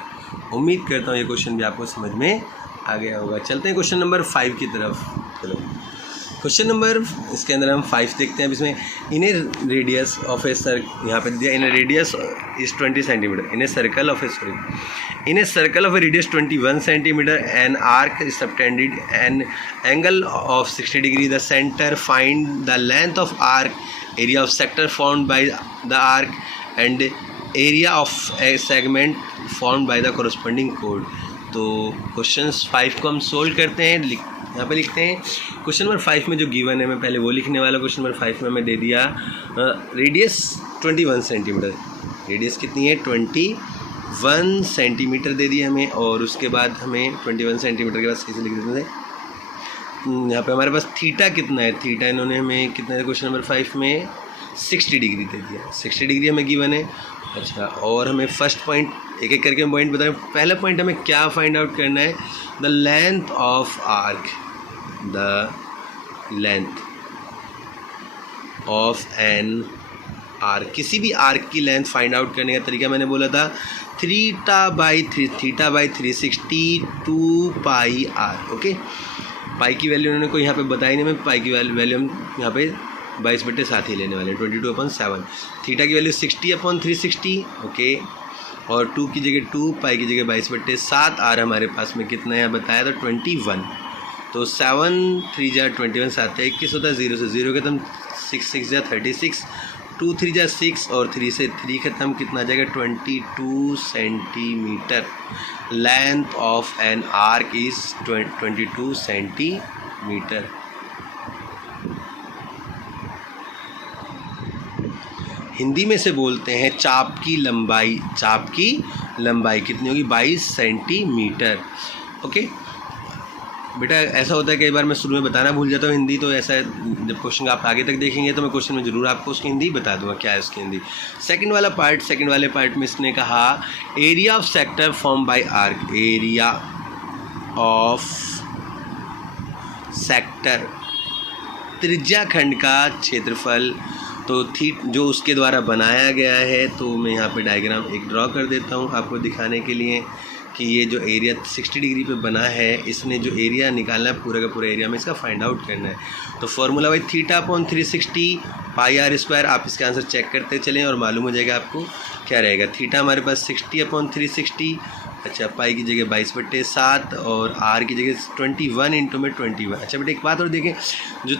उम्मीद करता हूँ ये क्वेश्चन भी आपको समझ में आ गया होगा। चलते हैं क्वेश्चन नंबर 5 की तरफ। चलो क्वेश्चन नंबर इसके अंदर हम 5 देखते हैं। अब इसमें in a radius of a circle, यहाँ पे दिया in a radius is 20 centimetre in a circle of a in a circle of a radius 21 centimetre an arc subtended an angle of 60 degree the centre find the length of arc area of sector formed by the arc and area of a segment formed by the corresponding कोड। तो question 5 को हम solve करते हैं। यहाँ पे लिखते हैं क्वेश्चन नंबर 5 में जो गिवन है मैं पहले वो लिखने वाला। क्वेश्चन नंबर 5 में हमें दे दिया रेडियस 21 सेंटीमीटर, रेडियस कितनी है 21 सेंटीमीटर दे दिया हमें, और उसके बाद हमें 21 सेंटीमीटर के बाद कैसे लिख देते हैं। यहाँ पे हमारे पास थीटा कितना है, थीटा इन्होंने हमें कितना है क्वेश्चन नंबर 5 में 60 डिग्री दे दिया, 60 डिग्री हमें गिवन है। अच्छा, और हमें फर्स्ट पॉइंट एक एक करके पॉइंट बताएं। पहला पॉइंट हमें क्या फाइंड आउट करना है, the length of arc, the length of an arc, किसी भी आर्क की लेंथ फाइंड आउट करने का तरीका मैंने बोला था theta by 360 2 pi r. Okay, pi की वैल्यू उन्होंने कोई यहाँ पे बताई नहीं, मैं पाई की वैल्यू हम यहाँ पे 22/7 ही लेने वाले हैं, 22/7। थीटा की वैल्यू 60/360। ओके, और 2 की जगह 2, पाई की जगह 22/7। आर हमारे पास में कितना है बताया था 21। तो 7 3 जा 21, 7 21 होता है, 0 से 0 खत्म, 6 6 जा 36, 2 3 जा 6 और 3 से 3 खत्म, कितना आ जाएगा 22 centimetre. Length of an arc is 22 centimetre. Hindi में से बोलते हैं चाप की लंबाई, चाप की लंबाई कितनी होगी 22 सेंटीमीटर। ओके बेटा, ऐसा होता है कई बार मैं शुरू में बताना भूल जाता हूँ हिंदी, तो ऐसा जब क्वेश्चन आप आगे तक देखेंगे तो मैं क्वेश्चन में ज़रूर आपको उसकी हिंदी बता दूंगा क्या है उसकी हिंदी। सेकंड वाले पार्ट में इसने कहा area of sector form by arc, area of sector त्रिज्या खंड का क्षेत्रफल, तो जो उसके द्वारा बनाया गया है। तो मैं यहाँ पे डायग्राम एक ड्रॉ कर देता हूँ आपको दिखाने के लिए कि ये जो एरिया 60 डिग्री पे बना है, इसने जो एरिया निकालना है पूरा का पूरा एरिया में इसका फाइंड आउट करना है। तो फॉर्मूला भाई थीटा/360 पाई आर स्क्वायर, आप इसका आंसर चेक करते चलें और मालूम हो जाएगा आपको क्या रहेगा। थीटा हमारे पास 60/360, अच्छा पाई की जगह 22/7 और आर की जगह 21 इंटू में 21। अच्छा बेटा एक बात और देखें, जो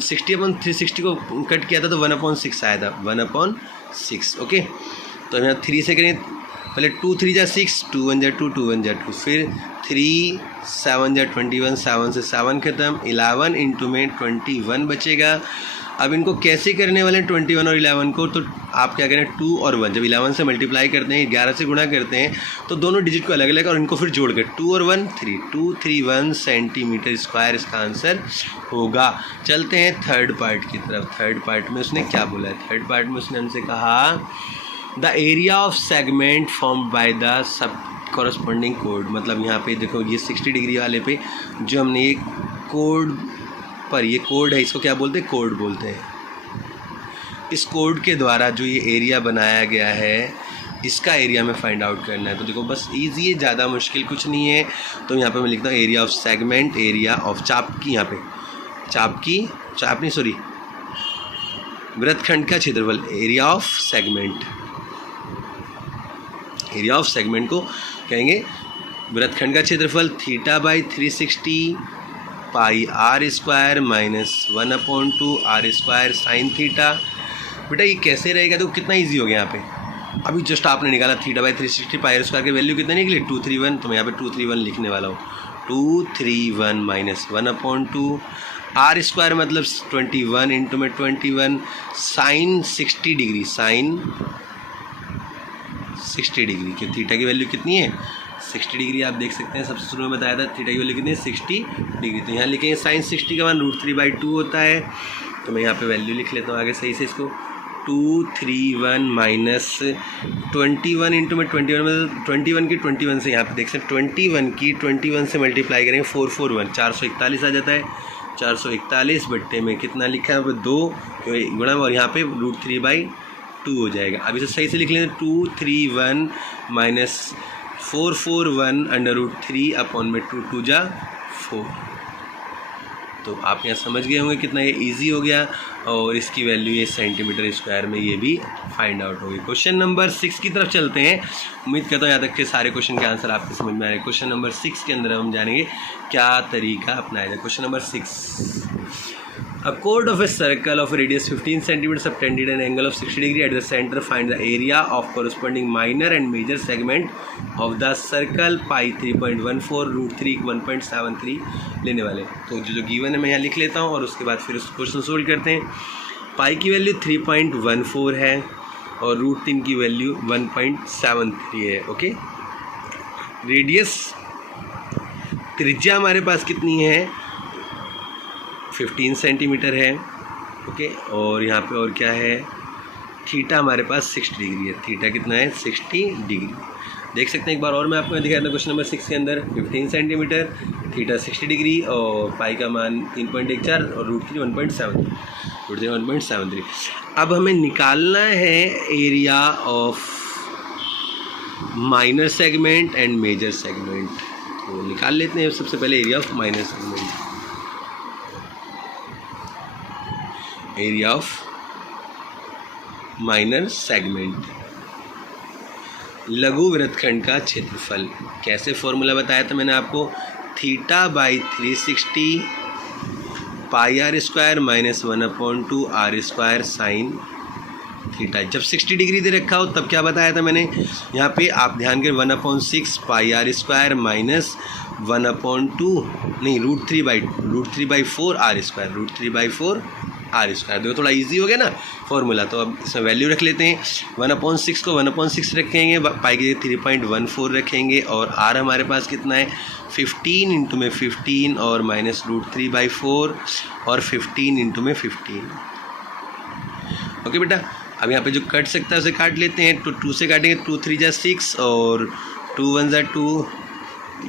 60/360 को कट किया था तो 1/6 आया था, 1/6। ओके, तो यहाँ 3 से करें, पहले 2 3 जा 6, 2 1 जा 2, 2 1 जा 2, फिर 3 7 जा 21, 7 से 7 खत्म, 11 इंटू में 21 बचेगा। अब इनको कैसे करने वाले हैं 21 और 11 को, तो आप क्या करें 2 और 1, जब 11 से मल्टीप्लाई करते हैं 11 से गुणा करते हैं तो दोनों डिजिट को अलग अलग और इनको फिर जोड़ कर 2 और 1 3, 231 सेंटीमीटर स्क्वायर इसका आंसर होगा। चलते हैं थर्ड पार्ट की तरफ। थर्ड पार्ट में उसने क्या बोला है, थर्ड पार्ट में उसने हमसे कहा the area of segment form by the sub corresponding code. मतलब यहाँ पे देखो ये 60 डिग्री वाले पे जो हमने ये कोड पर, ये कोड है, इसको क्या बोलते हैं कोड बोलते हैं। इस कोड के द्वारा जो ये एरिया बनाया गया है इसका एरिया में फाइंड आउट करना है। तो देखो बस ईजी है, ज़्यादा मुश्किल कुछ नहीं है। तो यहाँ पे मैं लिखता हूँ area of segment, area of चाप की, यहाँ पे चाप नहीं सॉरी वृत्तखंड का क्षेत्रफल, area of segment, area of segment को कहेंगे वृत्तखंड का क्षेत्रफल। थीटा/360 pi are square minus 1/2 are square sine theta. बेटा ये कैसे रहेगा, तो कितना इजी हो गया यहाँ पे। अभी जस्ट आपने निकाला थीटा/360 पाई आर स्क्वायर की वैल्यू कितनी निकली 231, तो मैं यहाँ पे 231 लिखने वाला हूँ। 231 माइनस 1/2 आर स्क्वायर मतलब 21 इंटू में 21 साइन 60 डिग्री, साइन 60 डिग्री की थीटा की वैल्यू कितनी है 60 डिग्री। आप देख सकते हैं सबसे शुरू में बताया था थीटा की वैल्यू कितनी है 60 डिग्री। तो यहाँ लिखेंगे साइन 60 का मान √3/2 होता है। तो मैं यहाँ पे वैल्यू लिख लेता हूँ आगे सही से इसको। 231 माइनस 21 इंटू में 21 मतलब 21 की 21 से यहाँ पे देख सकते हैं 21 की 21 से मल्टीप्लाई करेंगे 441 441 आ जाता है। 441 बट्टे में कितना लिखा है 2 गुणा और यहाँ पे √3/2 हो जाएगा। अब इसे सही से लिख लें 231 माइनस 441/√3/2 जा 4। तो आप यहाँ समझ गए होंगे कितना ये इजी हो गया, और इसकी वैल्यू ये सेंटीमीटर स्क्वायर में ये भी फाइंड आउट होगी। क्वेश्चन नंबर 6 की तरफ चलते हैं। उम्मीद करता हूँ यहाँ तक के सारे क्वेश्चन के आंसर आपको समझ में आ रहे हैं। क्वेश्चन नंबर 6 के अंदर हम जानेंगे क्या तरीका अपनाया जाए। Question number 6, a chord of a circle of a radius 15 cm subtended an angle of 60 degree at the center. Find the area of corresponding minor and major segment of the circle. pi 3.14 √3 1.73 लेने वाले। तो जो given है मैं यहाँ लिख लेता हूँ और उसके बाद फिर उस क्वेश्चन सोल्व करते हैं। पाई की वैल्यू 3.14 है और √3 की वैल्यू 1.73 है। ओके, रेडियस त्रिज्या हमारे पास कितनी है, 15 सेंटीमीटर है। ओके, और यहाँ पे और क्या है, थीटा हमारे पास 60 डिग्री है। थीटा कितना है, 60 डिग्री। देख सकते हैं एक बार और मैं आपको दिखाया था क्वेश्चन नंबर 6 के अंदर 15 सेंटीमीटर, थीटा 60 डिग्री और पाई का मान 3.14 और √3 1.73। अब हमें निकालना है area of minor segment and major segment. तो निकाल लेते हैं सबसे पहले area of minor segment. Area of minor segment, लघु वृत्तखंड का क्षेत्रफल। कैसे फॉर्मूला बताया था मैंने आपको, θ/360 πr² - 1/2 r² साइन थीटा। जब 60 डिग्री दे रखा हो तब क्या बताया था मैंने, यहाँ पे आप ध्यान करें 1/6 πr² माइनस 1/2 नहीं √3/4 r², r²। देखो थोड़ा इजी हो गया ना फॉर्मूला। तो अब इसमें वैल्यू रख लेते हैं। 1/6 को 1/6 रखेंगे, पाई की 3.14 रखेंगे और r हमारे पास कितना है 15 इंटू में 15 और माइनस √3/4 और 15 इंटू में 15। ओके बेटा, अब यहाँ पे जो कट सकता है उसे काट लेते हैं। तो 2 से काटेंगे, 2 3 जा 6 और 2 1 जा 2,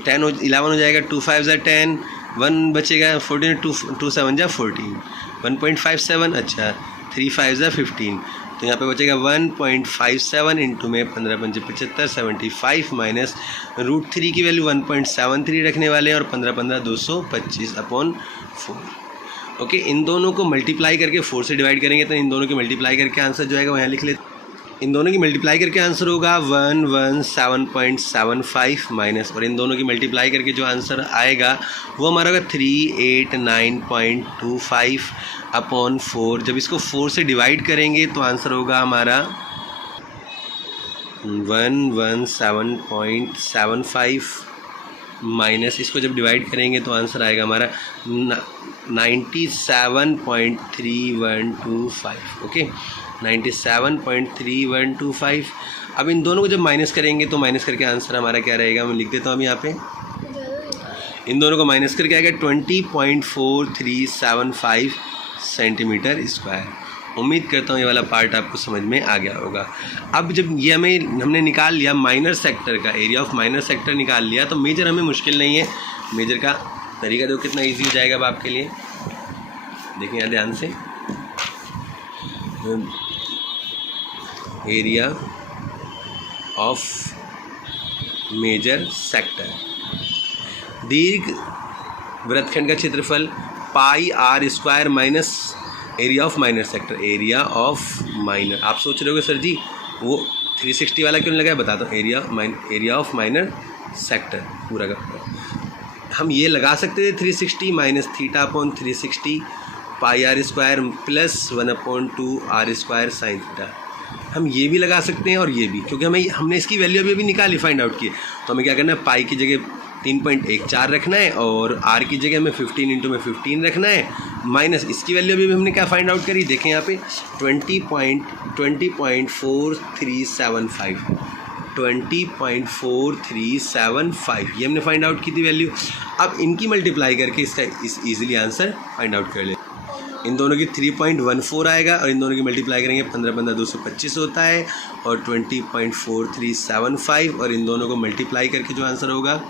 10 11 हो जाएगा, 2 5 जा 10, 1 बचेगा 14, 2 7 जा 14, 1.57। अच्छा, 3 5 जा 15, तो यहाँ पे बचेगा 1.57 इंटू में 15 5 75 75 माइनस √3 की वैल्यू 1.73 रखने वाले हैं और 15 15 225/4। ओके, इन दोनों को मल्टीप्लाई करके 4 से डिवाइड करेंगे तो इन दोनों की मल्टीप्लाई करके आंसर जो आएगा वो यहाँ लिख लेते हैं। इन दोनों की मल्टीप्लाई करके आंसर होगा 117.75 माइनस, और इन दोनों की मल्टीप्लाई करके जो आंसर आएगा वो हमारा होगा 389.25/4। जब इसको 4 से डिवाइड करेंगे तो आंसर होगा हमारा 117.75 माइनस, इसको जब डिवाइड करेंगे तो आंसर आएगा हमारा 97.3125। ओके, 97.3125। अब इन दोनों को जब माइनस करेंगे तो माइनस करके आंसर हमारा क्या रहेगा, मैं लिख देता हूँ अब यहाँ पे। इन दोनों को माइनस करके आएगा 20.4375 सेंटीमीटर स्क्वायर। उम्मीद करता हूँ ये वाला पार्ट आपको समझ में आ गया होगा। अब जब ये हमने निकाल लिया माइनर सेक्टर का, एरिया ऑफ माइनर सेक्टर निकाल लिया, तो मेजर हमें मुश्किल नहीं है। मेजर का तरीका देखो कितना इजी हो जाएगा अब आपके लिए। देखिए यहाँ ध्यान से, एरिया ऑफ मेजर सेक्टर, दीर्घ वृत्तखंड का क्षेत्रफल πr² minus area of minor sector. Area of minor, आप सोच रहे होगे सर जी वो 360 वाला क्यों लगाया, बताता हूँ। एरिया ऑफ माइनर सेक्टर पूरा का पूरा हम ये लगा सकते थे 360 minus θ/360 πr² plus 1/2 r² sine theta. हम ये भी लगा सकते हैं और ये भी, क्योंकि हमने इसकी वैल्यू अभी निकाली, फाइंड आउट की। तो हमें क्या करना है, पाई की जगह 3.14 रखना है और r की जगह हमें 15 इंटू में 15 रखना है, माइनस इसकी वैल्यू भी हमने क्या फाइंड आउट करी, देखें यहाँ पे 20.4375 20.4375 ये हमने फाइंड आउट की थी वैल्यू। अब इनकी मल्टीप्लाई करके इसका ईजिली आंसर फाइंड आउट कर ले। इन दोनों की 3.14 आएगा और इन दोनों की मल्टीप्लाई करेंगे 15 15 225 होता है और 20.4375, और इन दोनों को मल्टीप्लाई करके जो आंसर होगा,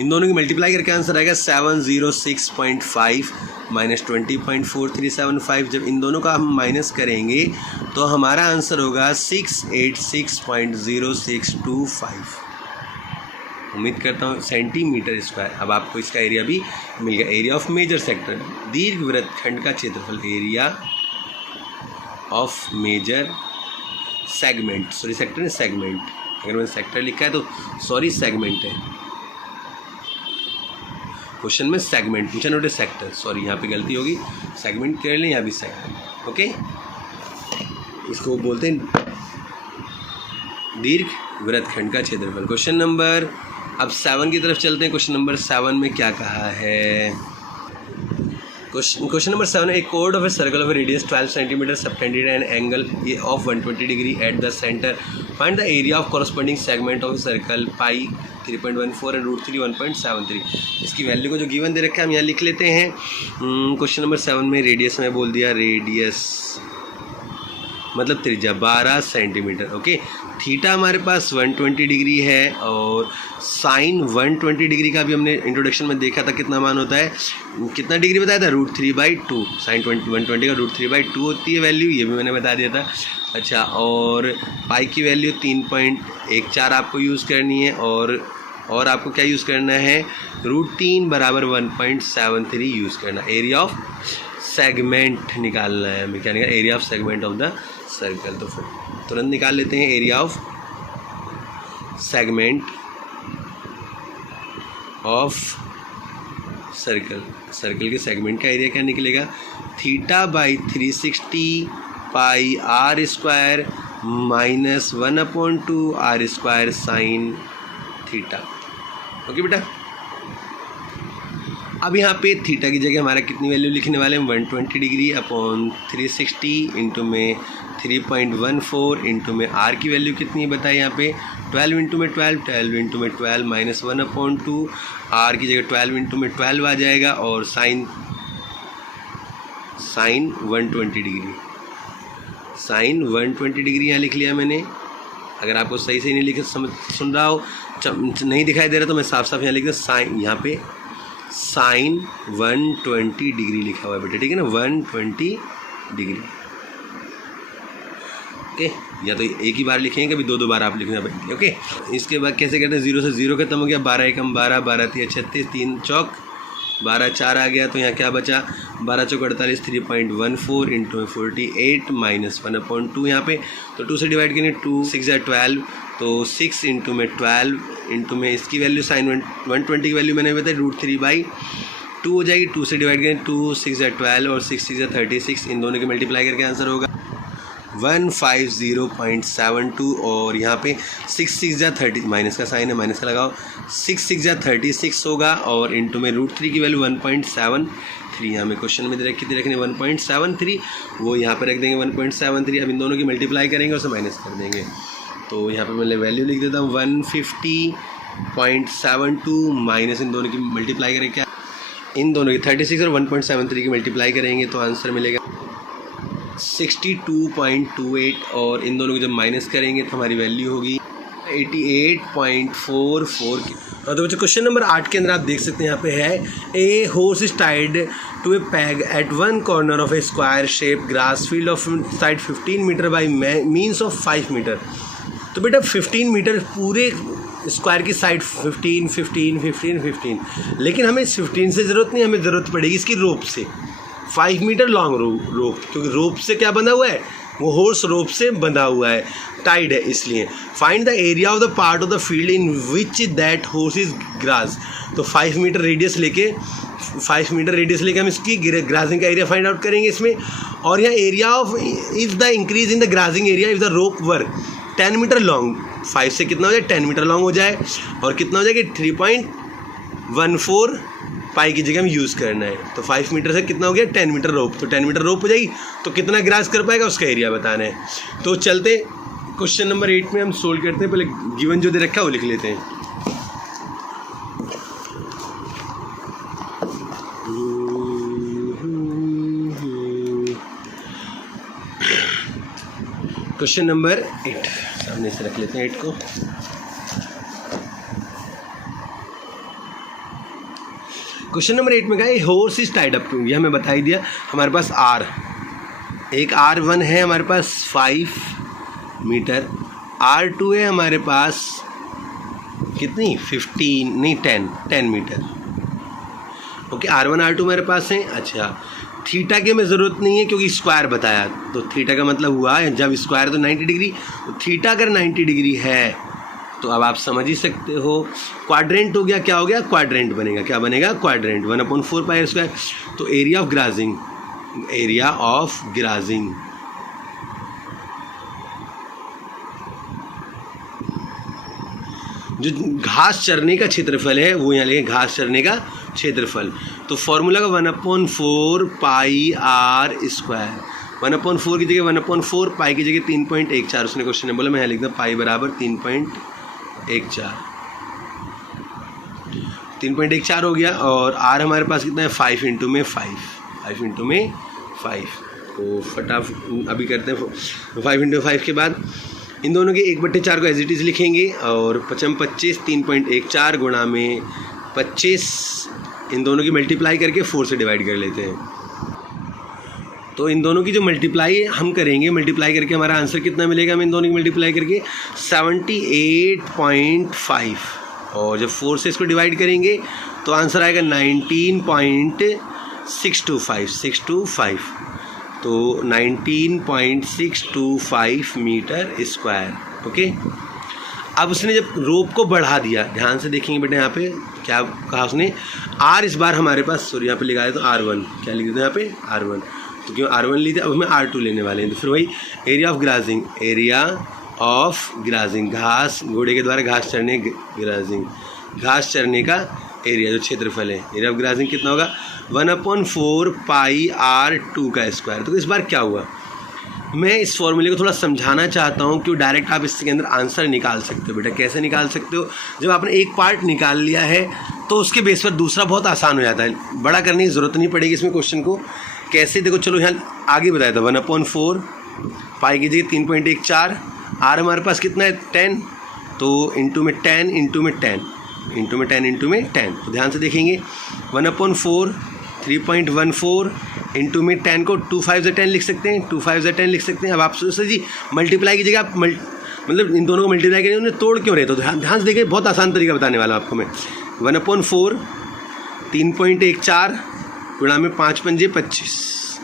इन दोनों की मल्टीप्लाई करके आंसर आएगा 706.5 -20.4375। जब इन दोनों का हम माइनस करेंगे तो हमारा आंसर होगा 686.0625। उम्मीद करता हूँ सेंटीमीटर स्क्वायर। अब आपको इसका एरिया भी मिल गया। एरिया ऑफ मेजर सेक्टर, दीर्घ वृत्तखंड का क्षेत्रफल, area of major segment, sorry sector है सेगमेंट, अगर मैंने सेक्टर लिखा है तो सॉरी सेगमेंट है, क्वेश्चन में सेगमेंट पूछा, नोट सेक्टर, सॉरी यहाँ पे गलती होगी, सेगमेंट कर लें, यहाँ भी सेगमेंट। ओके, इसको बोलते हैं दीर्घ वृत्तखंड का क्षेत्रफल। क्वेश्चन नंबर, अब 7 की तरफ चलते हैं। क्वेश्चन नंबर 7 में क्या कहा है? Question number 7, A code of a circle of a radius 12 centimetre subtended an angle of 120 degree at the centre, find the area of corresponding segment of a circle, pi 3.14 and √3 1.73। इसकी value को जो given दे रखा है हम यहाँ लिख लेते हैं। क्वेश्चन नंबर 7 में रेडियस में बोल दिया, रेडियस मतलब त्रिज्या 12 सेंटीमीटर। ओके, थीटा हमारे पास 120 डिग्री है और साइन 120 डिग्री का भी हमने इंट्रोडक्शन में देखा था कितना मान होता है, कितना डिग्री बताया था, √3/2। साइन 120 का √3/2 होती है वैल्यू, ये भी मैंने बता दिया था। अच्छा, और पाई की वैल्यू 3.14 आपको यूज़ करनी है और आपको क्या यूज़ करना है, √3 = 1.73 यूज़ करना। एरिया ऑफ सेगमेंट निकालना है हमें, क्या निकालना, area of segment of the circle. तो फिर तुरंत निकाल लेते हैं, area of segment of circle, circle के सेगमेंट का एरिया क्या निकलेगा, θ/360 पाई r² - 1/2 r² sign theta. Okay बेटा, अब यहाँ पे थीटा की जगह हमारा कितनी वैल्यू लिखने वाले हैं, 120 डिग्री अपॉन 360 इंटू में 3.14 इंटू में आर की वैल्यू कितनी है बताइए यहाँ पे, 12 इंटू में 12, 12 इंटू में 12 माइनस 1/2, आर की जगह 12 इंटू में 12 आ जाएगा और साइन 120 डिग्री, साइन 120 डिग्री यहाँ लिख लिया मैंने। अगर आपको सही से नहीं लिख सुन रहा हो, नहीं दिखाई दे रहा तो मैं साफ साफ यहाँ लिख दूँ, साइन यहाँ पे साइन 120 डिग्री लिखा हुआ है बेटा, ठीक है ना, 120 डिग्री। ओके, या तो एक ही बार लिखेंगे, कभी दो बार आप लिखना पड़ेगी। ओके, इसके बाद कैसे करते हैं, 0 से 0 खत्म हो गया, 12 एकम 12, 12 3 36, 3 चौक 12 4 आ गया, तो यहाँ क्या बचा, 12 चौक 48, 3.14 इंटू 48 माइनस 1/2 यहाँ पे, तो 2 से डिवाइड करेंगे, 2 6 या 12, तो 6 इंटू में 12 इंटू में इसकी वैल्यू साइन 120 की वैल्यू मैंने बताई √3/2 हो जाएगी। 2 से डिवाइड करें, 2 6 या 12 और 6 6 या 36, इन दोनों के मल्टीप्लाई करके आंसर होगा 150.72। और यहाँ पे 6 6 या 30, माइनस का साइन है, माइनस का लगाओ, 6 6 या 36 होगा और इंटू में √3 की वैल्यू 1.73, यहाँ में क्वेश्चन में कितनी रखनी है 1.73, वो यहाँ पे रख देंगे 1.73। अब इन दोनों की मल्टीप्लाई करेंगे और उसे माइनस कर देंगे, तो यहाँ पे मैं वैल्यू लिख देता हूँ 150.72 माइनस इन दोनों की मल्टीप्लाई करेंगे, क्या इन दोनों की 36 और 1.73 की मल्टीप्लाई करेंगे तो आंसर मिलेगा 62.28 और इन दोनों को जब माइनस करेंगे तो हमारी वैल्यू होगी 88.44 की। तो बच्चों क्वेश्चन नंबर 8 के अंदर आप देख सकते हैं यहाँ पे है, a horse is tied to a peg at one corner of a square shape grass field of side 15 metre by means of 5 metre. तो बेटा 15 मीटर पूरे स्क्वायर की साइड 15 15 15 15, लेकिन हमें इस 15 से ज़रूरत नहीं, हमें ज़रूरत पड़ेगी इसकी रोप से, 5 मीटर लॉन्ग रोप, क्योंकि रोप से क्या बंधा हुआ है, वो हॉर्स रोप से बंधा हुआ है, टाइड है इसलिए। Find the area of the part of the field in which that horse is grass. तो 5 मीटर रेडियस लेके हम इसकी ग्रासिंग का एरिया फाइंड आउट करेंगे इसमें। और यहाँ area of is the increase in the grazing area if the rope were 10 metre long, 5 से कितना हो जाए 10 मीटर लॉन्ग हो जाए और कितना हो जाएगा 3.14 पाई की जगह हम यूज़ करना है। तो 5 मीटर से कितना हो गया 10 मीटर रोप, तो 10 मीटर रोप हो जाएगी, तो कितना ग्रास कर पाएगा उसका एरिया बताना है। तो चलते क्वेश्चन नंबर 8 में हम सोल्व करते हैं, पहले गिवन जो दे रखा है वो लिख लेते हैं। क्वेश्चन नंबर 8 सामने से रख लेते हैं 8 को। क्वेश्चन नंबर 8 में कहा a horse is tied up to, ये हमें बता ही दिया। हमारे पास आर, एक R1 है हमारे पास 5 मीटर, R2 है हमारे पास कितनी 15 नहीं 10 मीटर। ओके, R1 R2 हमारे पास हैं। अच्छा, थीटा की हमें ज़रूरत नहीं है क्योंकि स्क्वायर बताया, तो थीटा का मतलब हुआ है जब स्क्वायर तो 90 डिग्री, तो थीटा अगर 90 डिग्री है तो अब आप समझ ही सकते हो क्वाड्रेंट हो गया। क्या हो गया? क्वाड्रेंट बनेगा। क्या बनेगा? क्वाड्रेंट। 1/4 pi square. तो एरिया ऑफ ग्राजिंग, एरिया ऑफ ग्राजिंग जो घास चरने का क्षेत्रफल है वो यहाँ लिखे, घास चरने का क्षेत्रफल। तो फॉर्मूला का 1/4 पाई आर स्क्वायर, 1/4 की जगह 1/4 पाई की जगह 3.14, उसने क्वेश्चन में बोला, मैं यहाँ लिखता पाई बराबर 3.14 हो गया। और आर हमारे पास कितना है 5 इंटू में 5 तो फटाफट अभी करते हैं 5 इंटू 5 के बाद इन दोनों के 1/4 को एज इट इज़ लिखेंगे और 25 3.14 गुणा में 25 इन दोनों की मल्टीप्लाई करके 4 से डिवाइड कर लेते हैं। तो इन दोनों की जो मल्टीप्लाई हम करेंगे, मल्टीप्लाई करके हमारा आंसर कितना मिलेगा, हमें इन दोनों की मल्टीप्लाई करके 78.5 और जब 4 से इसको डिवाइड करेंगे तो आंसर आएगा 19.625 तो 19.625 मीटर स्क्वायर। ओके, अब उसने जब रोप को बढ़ा दिया, ध्यान से देखेंगे बेटा यहाँ पे क्या कहा उसने, आर इस बार हमारे पास, सॉरी यहाँ पे लिखा है तो R1, क्या लिख देते हैं यहाँ पे R1, तो क्यों R1 ली थी, अब हमें R2 लेने वाले हैं। तो फिर वही एरिया ऑफ ग्राजिंग, घास घोड़े के द्वारा घास चरने, ग्राजिंग घास चरने का एरिया जो क्षेत्रफल है, एरिया ऑफ ग्राजिंग कितना होगा 1/4 पाई R2 का स्क्वायर। तो इस बार क्या हुआ, मैं इस फॉर्मूले को थोड़ा समझाना चाहता हूँ क्यों डायरेक्ट आप इसके अंदर आंसर निकाल सकते हो। बेटा कैसे निकाल सकते हो, जब आपने एक पार्ट निकाल लिया है तो उसके बेस पर दूसरा बहुत आसान हो जाता है, बड़ा करने की ज़रूरत नहीं पड़ेगी इसमें। क्वेश्चन को कैसे देखो, चलो यहाँ आगे बताया था 1/4 पाई की जगह 3.14, आर हमारे पास कितना है 10, तो इंटू में 10 तो ध्यान से देखेंगे 1/4 3.14 इंटू में 10 को 2 5 10 लिख सकते हैं, 2 5 10 लिख सकते हैं। अब आप सोचते जी मल्टीप्लाई की जगह आप मतलब इन दोनों को मल्टीप्लाई करेंगे, उन्हें तोड़ क्यों रहे, तो ध्यान से देखिए, बहुत आसान तरीका बताने वाला आपको मैं। 1/4 3.14 गुणा में 5 पंजे 25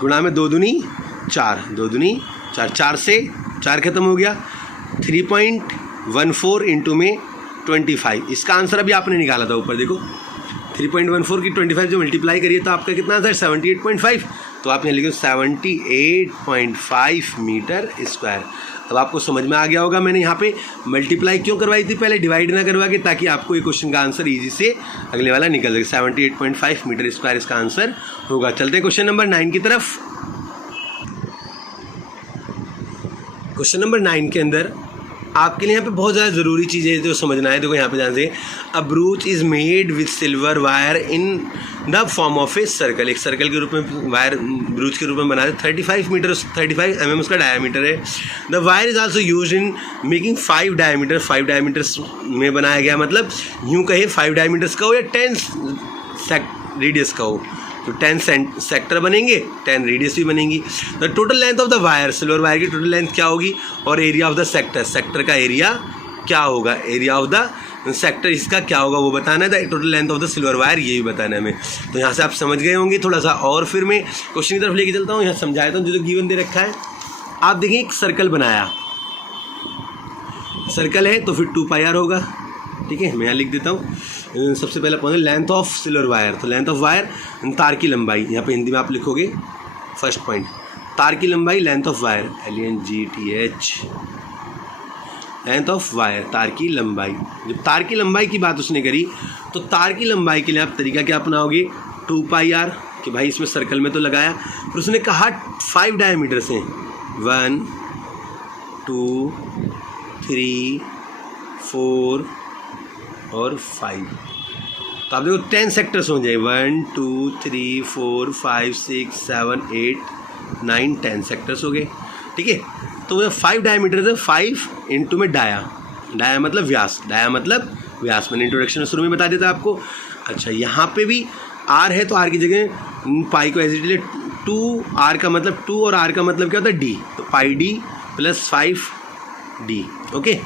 गुणा में 2 दूनी 4, 2 दूनी 4, 4 से 4 खत्म हो गया, 3.14 इंटू में 25, इसका आंसर अभी आपने निकाला था ऊपर देखो, 3.14 की 25 जो मल्टीप्लाई करिए तो आपका कितना आंसर 78.5, तो आप यहाँ लिखो 78.5 मीटर स्क्वायर। अब आपको समझ में आ गया होगा मैंने यहाँ पे मल्टीप्लाई क्यों करवाई थी पहले, डिवाइड ना करवा के, ताकि आपको ये क्वेश्चन का आंसर इजी से अगले वाला निकल जाए। 78.5 मीटर स्क्वायर इसका आंसर होगा। चलते हैं क्वेश्चन नंबर 9 की तरफ। क्वेश्चन नंबर 9 के अंदर आपके लिए यहाँ पे बहुत ज़्यादा ज़रूरी चीज़ें जो समझना है, देखो यहाँ पे ध्यान से, a brooch is made with silver wire in the form of a circle, एक सर्कल के रूप में वायर ब्रूच के रूप में बना है, 35 मीटर 35 mm उसका डायमीटर है। The wire is also use in making 5 diameters में बनाया गया, मतलब यूँ कहे 5 डायमीटर्स का हो या 10 रेडियस का हो, तो 10 सेक्टर बनेंगे, 10 रेडियस भी बनेंगी। The total length of the wire, silver wire की टोटल लेंथ क्या होगी, और एरिया ऑफ द सेक्टर का एरिया क्या होगा, एरिया ऑफ द सेक्टर इसका क्या होगा वो बताना है। The total length of the silver wire ये भी बताना है हमें। तो यहाँ से आप समझ गए होंगे थोड़ा सा, और फिर मैं क्वेश्चन की तरफ लेके चलता हूँ, यहाँ समझाता हूँ जो गिवन दे रखा है। आप देखिए एक सर्कल बनाया, सर्कल है तो फिर 2 पाई आर होगा, ठीक है, मैं यहाँ लिख देता हूँ। सबसे पहले point length of silver wire, तो लेंथ ऑफ वायर तार की लंबाई, यहाँ पे हिंदी में आप लिखोगे फर्स्ट पॉइंट, तार की लंबाई length of wire, LENGTH, length of wire तार की लंबाई। जब तार की लंबाई की बात उसने करी तो तार की लंबाई के लिए आप तरीका क्या अपनाओगे, 2 पाई आर, कि भाई इसमें सर्कल में तो लगाया, फिर उसने कहा 5 डायमीटर्स हैं, 1 2 3 4 और 5, तो आप देखो 10 सेक्टर्स हो जाए, 1 2 3 4 5 6 7 8 9 10 सेक्टर्स हो गए, ठीक है। तो 5 डायमीटर है, 5 इंटू में डाया मतलब व्यास, मैंने इंट्रोडक्शन में शुरू में बता देता आपको, अच्छा यहाँ पे भी आर है तो आर की जगह पाई को एज इट इज 2, आर का मतलब 2 और आर का मतलब क्या होता है डी, तो पाई डी प्लस 5d। ओके,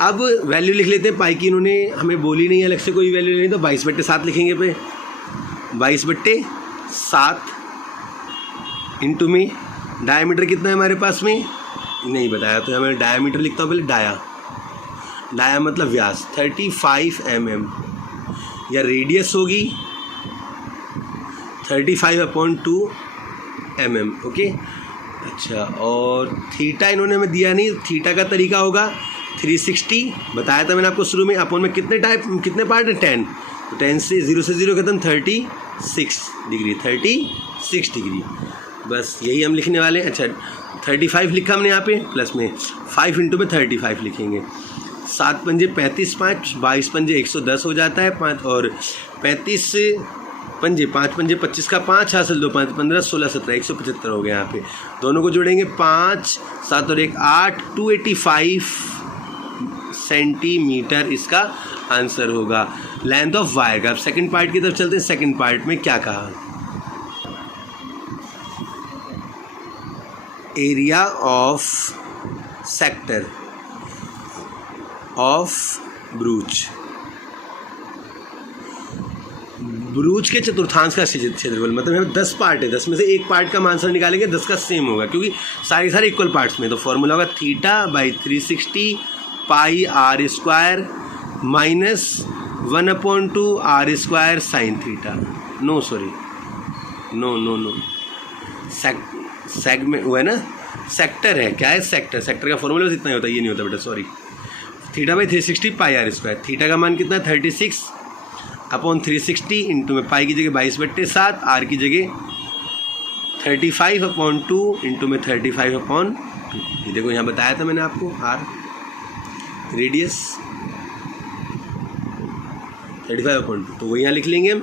अब वैल्यू लिख लेते हैं पाई की। इन्होंने हमें बोली नहीं अलग से कोई वैल्यू नहीं, तो 22/7 लिखेंगे पे 22/7 इंटू में डायमीटर कितना है हमारे पास में नहीं बताया, तो हमें डायमीटर लिखता हूँ पहले। डाया मतलब व्यास 35 mm, या रेडियस होगी 35/2 mm। ओके, अच्छा, और थीटा इन्होंने हमें दिया नहीं। थीटा का तरीका होगा 360, बताया था मैंने आपको शुरू में। अपन में कितने पार्ट है 10, तो 10 से 0 से 0 खत्म 36 डिग्री, 36 डिग्री, बस यही हम लिखने वाले हैं। अच्छा 35 लिखा हमने यहाँ पे, प्लस में 5 इंटू में 35 लिखेंगे। 7 पंजे 35, 5 22 पंजे 110 हो जाता है 5, और 35 पंजे 5 पंजे 25 का 5 हासिल 2 5 15 16 17 175 हो गया। यहाँ पे दोनों को जोड़ेंगे 5 7 और 1 8 285 सेंटीमीटर इसका आंसर होगा लेंथ ऑफ वायर का। अब सेकंड पार्ट की तरफ चलते हैं। सेकंड पार्ट में क्या कहा, एरिया ऑफ सेक्टर ऑफ ब्रूच के चतुर्थांश का क्षेत्रफल, मतलब हमें 10 पार्ट है, 10 में से एक पार्ट का आंसर निकालेंगे, 10 का सेम होगा क्योंकि सारे इक्वल पार्ट्स में। तो फॉर्मूला होगा θ/360 pi are square minus 1/2 are square sine theta. No segment हुआ है ना, सेक्टर है, क्या है सेक्टर का फॉर्मूला बस इतना ही होता है, ये नहीं होता बेटा, sorry. θ/360 pi are square, theta का मान कितना है 36/360 इंटू में पाई की जगह 22/7, आर की जगह 35/2 इंटू में 35/2। ये देखो यहाँ बताया था मैंने आपको, आर रेडियस 35/2, तो वो यहाँ लिख लेंगे हम।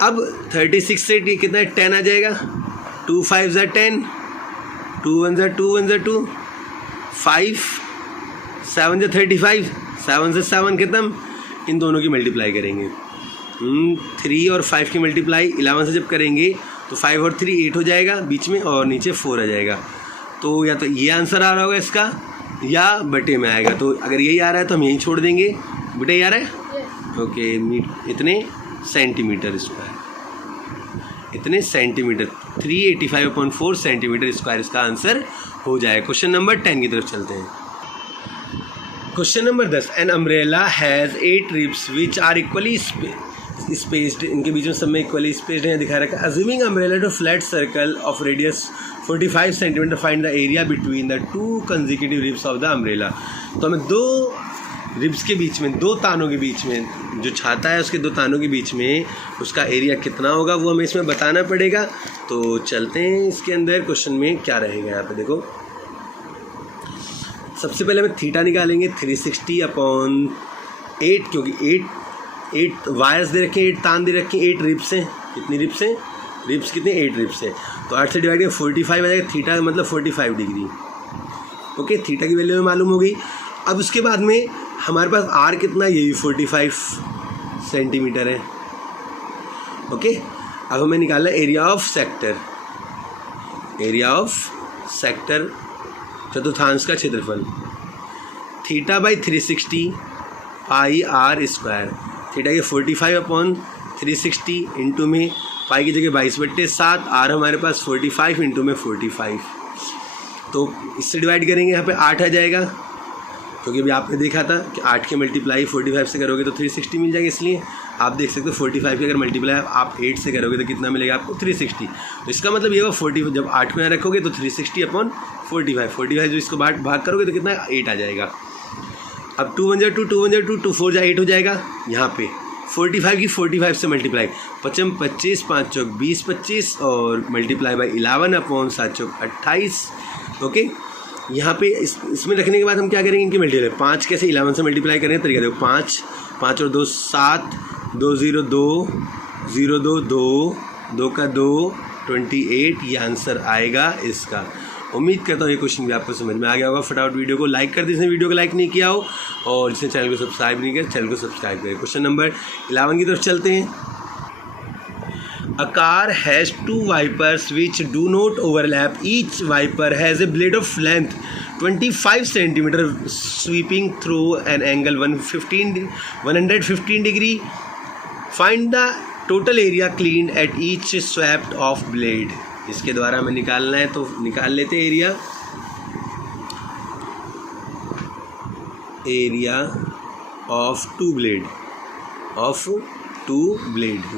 अब 36 से कितना है 10 आ जाएगा, 2 5 = 10, 2 1 = 2 1 = 2, 5 7 = 35, 7 से 7 खत्म, इन दोनों की मल्टीप्लाई करेंगे। 3 और 5 की मल्टीप्लाई 11 से जब करेंगे तो 5 और 3 8 हो जाएगा बीच में, और नीचे 4 आ जाएगा। तो या तो ये आंसर आ रहा होगा इसका, या बटे में आएगा। तो अगर यही आ रहा है तो हम यहीं छोड़ देंगे, बटे ही आ रहा है। ओके, इतने सेंटीमीटर स्क्वायर, इतने सेंटीमीटर 385/4 सेंटीमीटर स्क्वायर इसका आंसर हो जाएगा। क्वेश्चन नंबर 10 की तरफ चलते हैं। Question number 10, an umbrella has 8 ribs which are equally spaced, इनके बीच में सब में इक्वली स्पेस्ड है दिखा रखा है। Assuming umbrella to flat circle of radius 45 centimetre, find the area between the 2 consecutive ribs of the umbrella. तो हमें 2 रिब्स के बीच में, 2 तानों के बीच में, जो छाता है उसके 2 तानों के बीच में उसका एरिया कितना होगा वो हमें इसमें बताना पड़ेगा। तो चलते हैं इसके अंदर, क्वेश्चन में क्या रहेगा। यहाँ पे देखो, सबसे पहले हमें थीटा निकालेंगे 360/8, क्योंकि 8 वायर्स दे रखे हैं, 8 तान दे रखे हैं, 8 रिब्स हैं। कितनी रिब्स हैं, रिब्स कितने 8 रिब्स हैं, तो 8 से डिवाइड करें 45 आ जाएगा। थीटा मतलब 45 डिग्री। ओके, थीटा की वैल्यू हमें मालूम हो गई। अब उसके बाद में हमारे पास आर कितना है, ये भी 45 सेंटीमीटर है। ओके, अब हमें निकालना है एरिया ऑफ सेक्टर चतुर्थांश का क्षेत्रफल। θ/360 पाई आर स्क्वायर, थीटा के 45/360 इंटू में पाई की जगह 22/7, आर हमारे पास 45 इंटू में 45, तो इससे डिवाइड करेंगे, यहाँ पे 8 आ जाएगा, क्योंकि अभी आपने देखा था कि 8 की मल्टीप्लाई 45 से करोगे तो 360 मिल जाएगा। इसलिए आप देख सकते हो 45 की अगर मल्टीप्लाई आप 8 से करोगे तो कितना मिलेगा आपको 360। तो इसका मतलब ये होगा 40, जब 8 को यहाँ रखोगे तो 360/45 जो इसको भाग करोगे तो कितना 8 आ जाएगा। अब 2 1 = 2, 2 1 = 2, 2 4 = 8 हो जाएगा। यहाँ पे 45 की 45 से मल्टीप्लाई 5 25 5 चौक 20 25 और मल्टीप्लाई बाई 11/7 चौक 28। ओके, यहाँ पे इसमें रखने के बाद हम क्या करेंगे, इनकी मल्टीप्लाई 5 कैसे 11 से मल्टीप्लाई करें, तरीका देखो 5 5 और 2 7, 2 0 2 0 2 2 2 का 2 28, ये आंसर आएगा इसका। उम्मीद करता हूँ ये क्वेश्चन भी आपको समझ में आ गया होगा। फटाफट वीडियो को लाइक कर जिसने वीडियो को लाइक नहीं किया हो, और जिसने चैनल को सब्सक्राइब नहीं किया चैनल को सब्सक्राइब करें। क्वेश्चन नंबर 11 की तरफ चलते हैं। A car has two wipers which do not overlap. Each wiper has a blade of length 25 centimeter sweeping through an angle 115 degree. Find the total area cleaned at each swept off blade. इसके द्वारा हमें निकालना है, तो निकाल लेते हैं area of to blade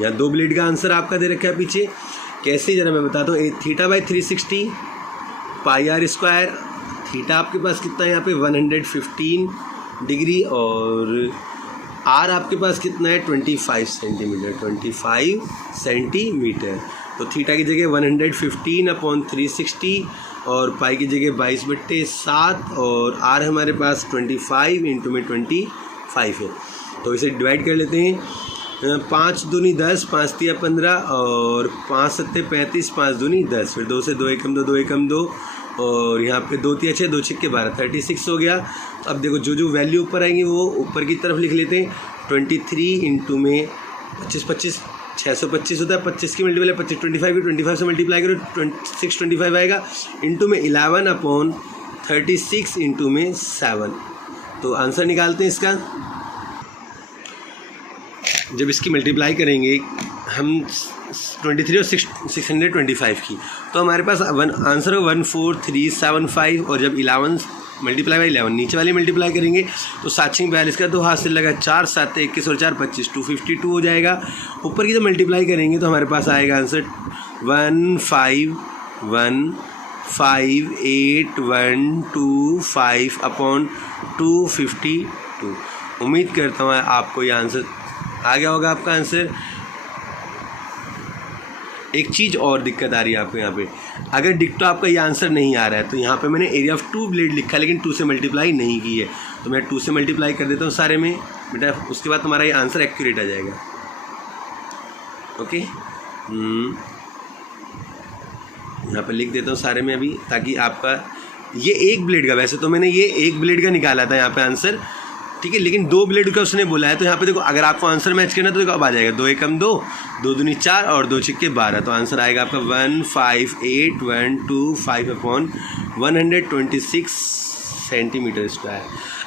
या दो ब्लेड का आंसर आपका दे रखा है पीछे। कैसे जरा मैं बताता हूँ। Theta by 360 pi are square. Theta आपके पास कितना है यहाँ पे 115 डिग्री, और आर आपके पास कितना है 25 सेंटीमीटर। तो थीटा की जगह 115/360 और पाई की जगह 22/7, और आर हमारे पास 25 × में 25 है। तो इसे डिवाइड कर लेते हैं। 5 दूनी 10, 5 तिया 15, और 5 सत्ते 35, 5 दूनी 10, फिर 2 से 2 एकम 2, 2 एकम 2, और यहाँ पे 2 तिया 6, 2 छिक्के 12, 36 हो गया। तो अब देखो जो जो वैल्यू ऊपर आएंगी वो ऊपर की तरफ लिख लेते हैं। 23 × में 25 625 होता है। 25 की मल्टीप्लाई 25 से मल्टीप्लाई करो 625 आएगा। इंटू में 11/36 इंटू में 7। तो आंसर निकालते हैं इसका। जब इसकी मल्टीप्लाई करेंगे हम 23 और 625 की, तो हमारे पास आंसर हो 14375, और जब 11 मल्टीप्लाई बाई 11 नीचे वाली मल्टीप्लाई करेंगे तो 742 का 2 हाथ से लगा 4 7 21 और 4 25 252 हो जाएगा। ऊपर की जब मल्टीप्लाई करेंगे तो हमारे पास आएगा आंसर 151581252। उम्मीद करता हूँ आपको ये आंसर आ गया होगा आपका आंसर। एक चीज़ और दिक्कत आ रही है आपको यहाँ पे, अगर डिक्टो आपका ये आंसर नहीं आ रहा है तो यहाँ पे मैंने एरिया ऑफ टू ब्लेड लिखा है लेकिन 2 से मल्टीप्लाई नहीं की है, तो मैं 2 से मल्टीप्लाई कर देता हूँ सारे में बेटा, उसके बाद तुम्हारा ये आंसर एक्यूरेट आ जाएगा। ओके, यहाँ पे लिख देता हूँ सारे में अभी, ताकि आपका ये एक ब्लेड का, वैसे तो मैंने ये एक ब्लेड का निकाला था यहाँ पे आंसर, ठीक है, लेकिन 2 ब्लेड का उसने बोला है। तो यहाँ पे देखो अगर आपको आंसर मैच करना तो देखो अब आ जाएगा 2 एकम 2, 2 दूनी 4 और 2 छिक्के 12। तो आंसर आएगा आपका 158125126 सेंटीमीटर स्क्वायर।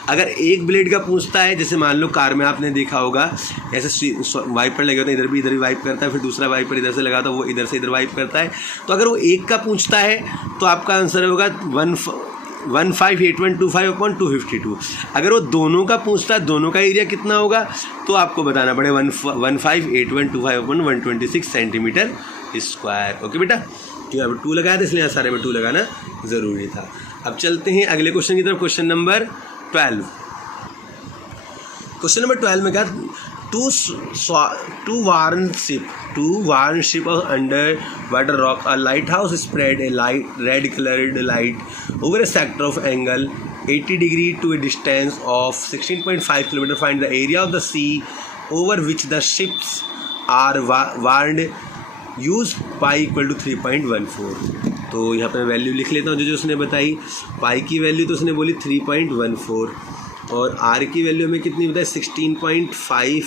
अगर एक ब्लेड का पूछता है, जैसे मान लो कार में आपने देखा होगा ऐसे वाइपर लगे होते हैं, इधर भी इधर भी वाइप करता है, फिर दूसरा वाइपर इधर से लगा तो वो इधर से इधर वाइप करता है। तो अगर वो एक का पूछता है तो आपका आंसर होगा 1581252। अगर वो दोनों का पूछता है, दोनों का एरिया कितना होगा, तो आपको बताना पड़ेगा 158125126 सेंटीमीटर स्क्वायर। ओके बेटा, क्यों अब 2 लगाया था इसलिए यहाँ सारे में 2 लगाना ज़रूरी था। अब चलते हैं अगले क्वेश्चन की तरफ। Question number 12। क्वेश्चन नंबर 12 में क्या, two warren ship under water rock, a lighthouse spread a red colored light over a sector of angle 80 degree to a distance of 16.5 km. Find the area of the sea over which the ships are warned. use pi equal to 3.14। तो यहाँ पर value लिख लेता हूँ जो उसने बताई। पाई की वैल्यू तो उसने बोली 3.14, और आर की वैल्यू हमें कितनी बताई 16.5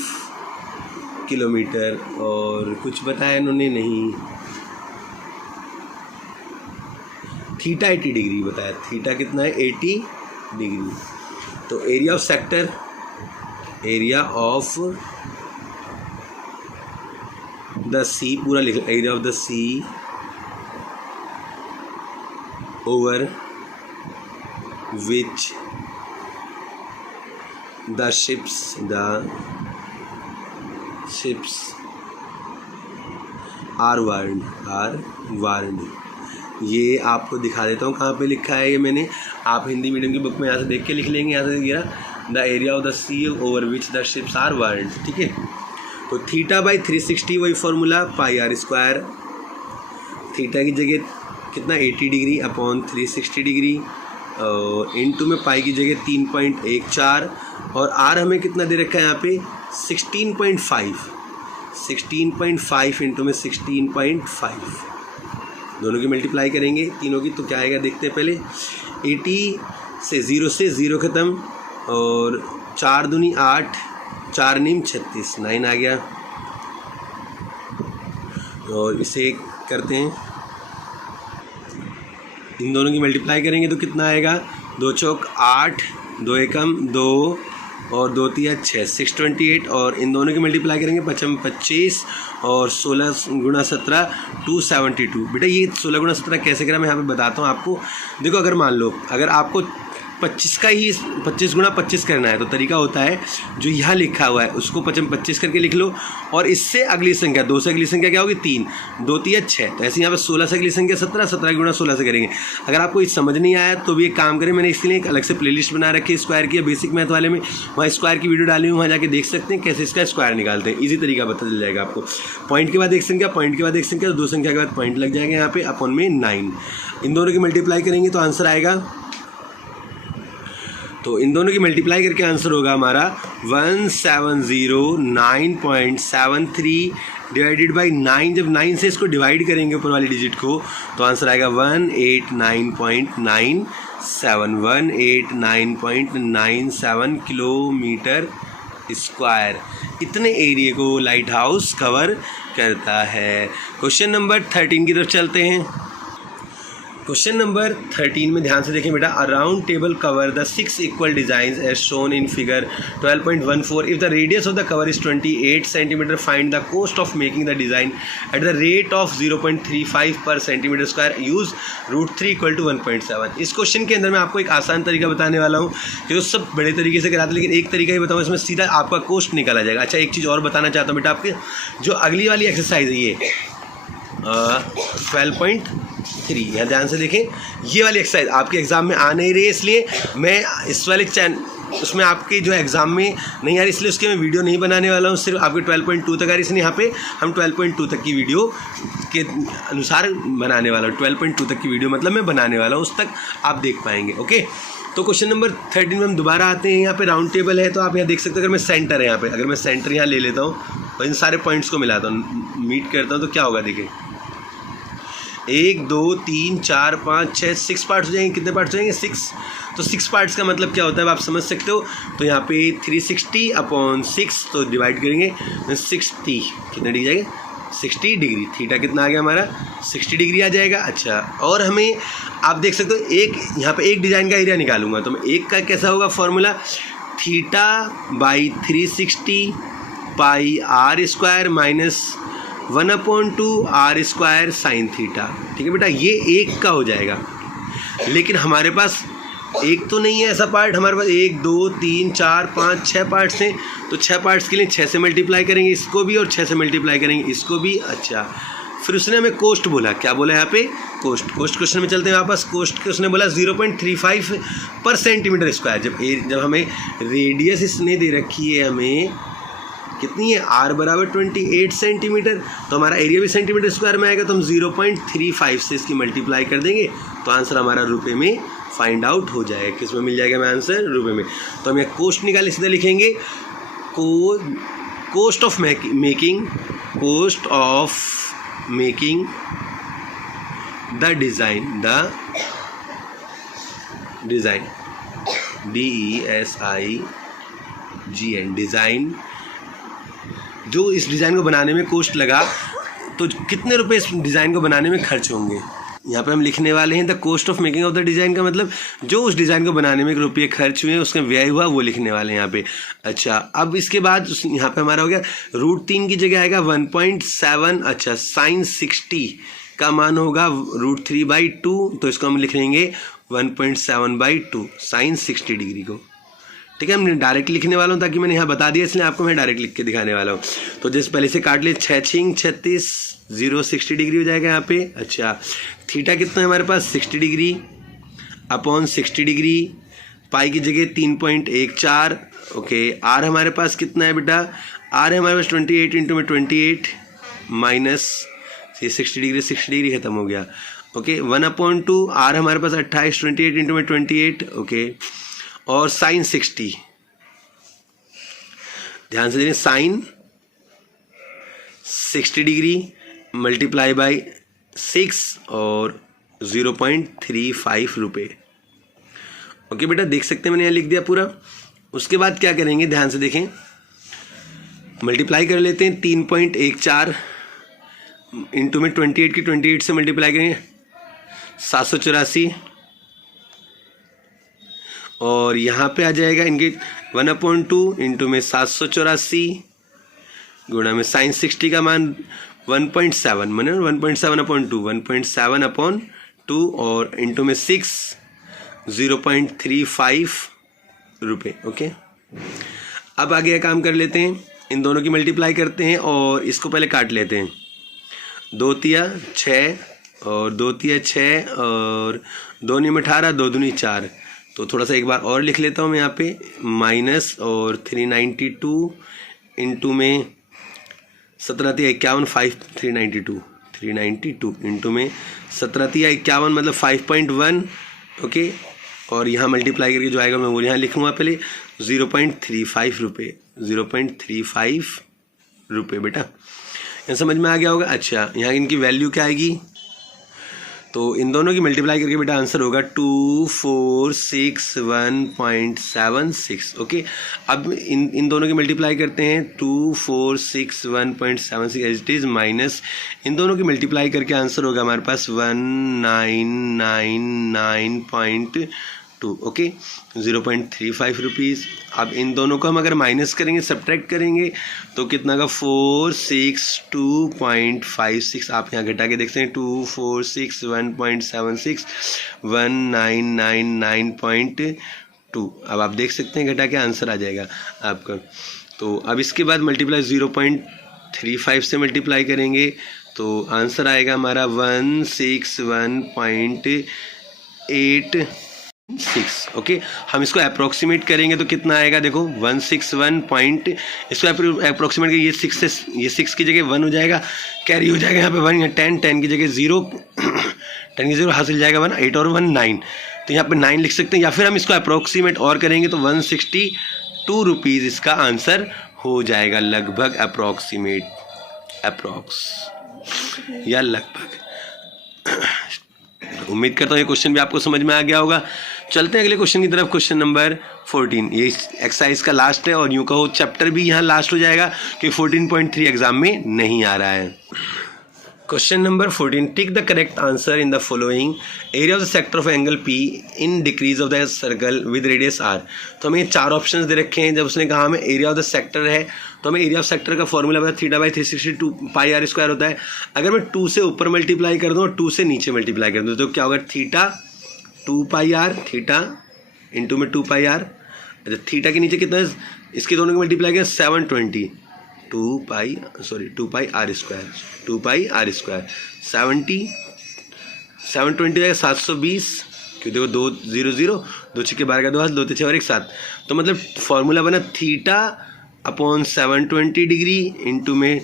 किलोमीटर, और कुछ बताया इन्होंने नहीं। थीटा 80 डिग्री बताया, थीटा कितना है 80 डिग्री। तो area of sector, area of the sea पूरा लिख, area of the sea over which the ships are warned। ये आपको दिखा देता हूँ कहाँ पे लिखा है ये मैंने, आप हिंदी मीडियम की बुक में यहाँ से देख के लिख लेंगे। यहाँ से गिरा the area of the sea over which the ships are warned, ठीक है। तो थीटा बाई 360 वही formula, pi are square. Theta की जगह कितना 80 डिग्री अपॉन 360 डिग्री, और इनटू में पाई की जगह 3.14, और आर हमें कितना दे रखा है यहाँ पे 16.5 इंटू में 16.5। दोनों की मल्टीप्लाई करेंगे तीनों की, तो क्या आएगा देखते हैं पहले। 80 से 0 ख़त्म, और 4 दूनी 8, 4 नीम 36, 9 आ गया। और इसे करते हैं, इन दोनों की मल्टीप्लाई करेंगे तो कितना आएगा, 2 चौक 8, 2 एकम 2 और 2 तिया 6, 628। और इन दोनों की मल्टीप्लाई करेंगे 5 25 और 16 गुणा 17 272। बेटा ये 16 गुणा 17 कैसे करा मैं यहाँ पे बताता हूँ आपको। देखो अगर मान लो अगर आपको 25 का ही 25 गुणा 25 करना है तो तरीका होता है जो यहाँ लिखा हुआ है उसको 25 करके लिख लो, और इससे अगली संख्या 2 से अगली संख्या क्या होगी 3, 2 तिया 6। तो ऐसे यहाँ पे 16 से अगली संख्या 17, 17 गुणा 16 से करेंगे। अगर आपको ये समझ नहीं आया तो भी एक काम करें, मैंने इसके लिए एक अलग से प्लेलिस्ट बना रखी है स्क्वायर की, बेसिक मैथ वाले में, वहाँ स्क्वायर की वीडियो डाली हुई, वहाँ जाके देख सकते हैं कैसे इसका स्क्वायर निकालते हैं। ईजी तरीका पता चल जाएगा आपको। पॉइंट के बाद एक संख्या, पॉइंट के बाद एक संख्या, 2 संख्या के बाद पॉइंट लग जाएगा यहाँ पे, अपॉन में 9। इन दोनों की मल्टीप्लाई करेंगे तो आंसर आएगा, तो इन दोनों की मल्टीप्लाई करके आंसर होगा हमारा 1709.73 डिवाइडेड बाई 9। जब 9 से इसको डिवाइड करेंगे ऊपर वाली डिजिट को तो आंसर आएगा 189.97, 189.97 किलोमीटर स्क्वायर। इतने एरिया को लाइट हाउस कवर करता है। क्वेश्चन नंबर 13 की तरफ चलते हैं। क्वेश्चन नंबर 13 में ध्यान से देखें बेटा। A round table cover the 6 equal designs as shown in figure 12.14। If the radius of the cover is 28 centimetre, find the cost of making the design at the rate of 0.35 per centimetre square, use √3 = 1.7। इस question के अंदर मैं आपको एक आसान तरीका बताने वाला हूँ कि जो सब बड़े तरीके से कराते, लेकिन एक तरीका ही बताऊँ इसमें सीधा आपका कॉस्ट निकाला जाएगा। अच्छा एक चीज़ और बताना चाहता हूँ बेटा, आपके जो अगली वाली एक्सरसाइज है ये 12.3, यहाँ ध्यान से देखें, ये वाली एक्सरसाइज आपके एग्ज़ाम में आ नहीं रही है, इसलिए मैं इस वाले उसमें आपके जो एग्ज़ाम में नहीं आ रही, इसलिए उसके मैं वीडियो नहीं बनाने वाला हूँ। सिर्फ आपके 12.2 तक आ रही, इसलिए यहाँ पे हम 12.2 तक की वीडियो के अनुसार बनाने वाला हूँ। 12.2 तक की वीडियो मतलब मैं बनाने वाला हूँ, उस तक आप देख पाएंगे। ओके, तो क्वेश्चन नंबर 13 में हम दोबारा आते हैं। यहाँ पे राउंड टेबल है तो आप यहाँ देख सकते हो, अगर मैं सेंटर है यहाँ पे, अगर मैं सेंटर यहाँ ले लेता हूँ और इन सारे पॉइंट्स को मिलाता हूँ, मीट करता हूँ, तो क्या होगा देखिए, 1 2 3 4 5 6 6 पार्ट्स हो जाएंगे। कितने पार्ट्स हो जाएंगे? 6। तो 6 पार्ट्स का मतलब क्या होता है आप समझ सकते हो। तो यहाँ पे 360/6 तो डिवाइड करेंगे 60, कितने डिग्री जाएगा? 60 डिग्री। थीटा कितना आ गया हमारा? 60 डिग्री आ जाएगा। अच्छा, और हमें आप देख सकते हो एक यहाँ पे एक डिज़ाइन का एरिया निकालूंगा, तो मैं एक का कैसा होगा formula, θ/360 πr² minus 1/2 r² sine theta. ठीक है बेटा, ये एक का हो जाएगा, लेकिन हमारे पास एक तो नहीं है ऐसा पार्ट, हमारे पास 1 2 3 4 5 6 पार्ट्स हैं। तो 6 पार्ट्स के लिए 6 से मल्टीप्लाई करेंगे इसको भी, और 6 से मल्टीप्लाई करेंगे इसको भी। अच्छा, फिर उसने हमें कोस्ट बोला, क्या बोला यहाँ पे? कोस्ट क्वेश्चन में चलते हैं वापस। कोस्ट के उसने बोला 0.35 पर सेंटीमीटर स्क्वायर। जब हमें रेडियस इसने दे रखी है, हमें कितनी है, r बराबर 28 सेंटीमीटर, तो हमारा एरिया भी सेंटीमीटर स्क्वायर में आएगा, तो हम 0.35 से इसकी मल्टीप्लाई कर देंगे तो आंसर हमारा रुपए में फाइंड आउट हो जाएगा। किस में मिल जाएगा हमें आंसर? रुपए में। तो हम यहाँ कोस्ट निकाले, सीधे लिखेंगे coast of making the design DESIGN design, जो इस डिज़ाइन को बनाने में कॉस्ट लगा, तो कितने रुपए इस डिज़ाइन को बनाने में खर्च होंगे। यहाँ पे हम लिखने वाले हैं the cost of making of the design, का मतलब जो उस डिज़ाइन को बनाने में रुपये खर्च हुए, उसका व्यय हुआ, वो लिखने वाले हैं यहाँ पे। अच्छा, अब इसके बाद यहाँ पे हमारा हो गया √3 की जगह आएगा 1.7। अच्छा, साइन 60 का मान होगा √3/2, तो इसको हम लिख लेंगे 1.7/2 साइन 60 डिग्री को। ठीक है, मैं डायरेक्ट लिखने वाला हूँ ताकि मैंने यहाँ बता दिया, इसलिए आपको मैं डायरेक्ट लिख के दिखाने वाला हूँ। तो जैसे पहले से काट ले, 6 6 36 0 60 डिग्री हो जाएगा यहाँ पे। अच्छा, थीटा कितना है हमारे पास? 60 डिग्री अपॉन 60 डिग्री, पाई की जगह 3.14। ओके, आर हमारे पास कितना है बेटा? आर है हमारे पास 28 × 28 माइनस 60 डिग्री खत्म हो गया। ओके, 1/2 आर हमारे पास 28, 28 × 28। ओके, और साइन 60, ध्यान से देखें, साइन 60 डिग्री मल्टीप्लाई बाई 6 और 0.35 रुपये। ओके बेटा, देख सकते हैं मैंने यहाँ लिख दिया पूरा। उसके बाद क्या करेंगे, ध्यान से देखें, मल्टीप्लाई कर लेते हैं 3.14 इंटू में 28 की 28 से मल्टीप्लाई करेंगे 784, और यहाँ पे आ जाएगा इनके 1/2 इंटू में 784 गुणा में साइन 60 का मान 1.7 मैंने 1.7/2 1.7/2 और इंटू में 6 0.35 रुपये। ओके, अब आगे काम कर लेते हैं, इन दोनों की मल्टीप्लाई करते हैं और इसको पहले काट लेते हैं। 2 तिया 6 और 2 तिया 6 और 2 × 18 2 दूनी 4। तो थोड़ा सा एक बार और लिख लेता हूँ मैं यहाँ पे, माइनस और 392 इंटू में 17 तिया 51 392 इंटू में 17 तिया 51 मतलब 5.1। ओके, और यहाँ मल्टीप्लाई करके जो आएगा मैं वो यहाँ लिखूँगा पहले 0.35 रुपये, 0.35 रुपये। बेटा यहाँ समझ में आ गया होगा। अच्छा, यहाँ इनकी वैल्यू क्या आएगी, तो इन दोनों की मल्टीप्लाई करके बेटा आंसर होगा 2461.76। ओके, अब इन दोनों की मल्टीप्लाई करते हैं 2461.76 एज इट इज़ माइनस इन दोनों की मल्टीप्लाई करके आंसर होगा हमारे पास 1999.2। Okay, 0.35 rupees. अब इन दोनों को हम अगर माइनस करेंगे, सब्ट्रैक्ट करेंगे तो कितना का 462.56। आप यहाँ घटा के देखते हैं 2461.76 1999.2। अब आप देख सकते हैं घटा के आंसर आ जाएगा आपका। तो अब इसके बाद मल्टीप्लाई 0.35 से मल्टीप्लाई करेंगे तो आंसर आएगा हमारा 161.86। ओके, हम इसको अप्रोक्सीमेट करेंगे तो कितना आएगा, देखो 161 पॉइंट, इसको अप्रोक्सीमेट ये 6 से ये 6 की जगह 1 हो जाएगा, कैरी हो जाएगा यहाँ पे 1, यहाँ 10 की जगह 0 10 की 0 हासिल जाएगा 1, 8 और 1 9, तो यहाँ पे 9 लिख सकते हैं। या फिर हम इसको अप्रोक्सीमेट और करेंगे तो 162 रुपीज़ इसका आंसर हो जाएगा, लगभग अप्रोक्सीमेट, अप्रोक्स या लगभग। उम्मीद करता हूँ ये क्वेश्चन भी आपको समझ में आ गया होगा। चलते हैं अगले क्वेश्चन की तरफ, क्वेश्चन नंबर 14। ये एक्सरसाइज का लास्ट है और यूँ कहो चैप्टर भी यहाँ लास्ट हो जाएगा क्योंकि 14.3 एग्जाम में नहीं आ रहा है। Question number 14, tick the correct answer in the following area of the sector of angle P in degrees of the circle with radius R. तो हमें 4 ऑप्शंस दे रखे हैं। जब उसने कहा हमें एरिया ऑफ द सेक्टर है तो हमें एरिया ऑफ सेक्टर का फॉर्मूला पता θ/362 पाई आर स्क्वायर होता है। अगर मैं 2 से ऊपर मल्टीप्लाई कर दूँ और 2 से नीचे मल्टीप्लाई कर दूँ तो क्या होगा, theta 2 pi R, theta into में 2 पाई आर। अच्छा, थीटा के नीचे कितना है, इसके दोनों की मल्टीप्लाई करें 720 2 पाई आर स्क्वायर 720 है 720, क्यों देखो 2 0 0 2 6 12 का 2 हाथ 2 6 और 1 7, तो मतलब फॉर्मूला बना θ/720 डिग्री इंटू में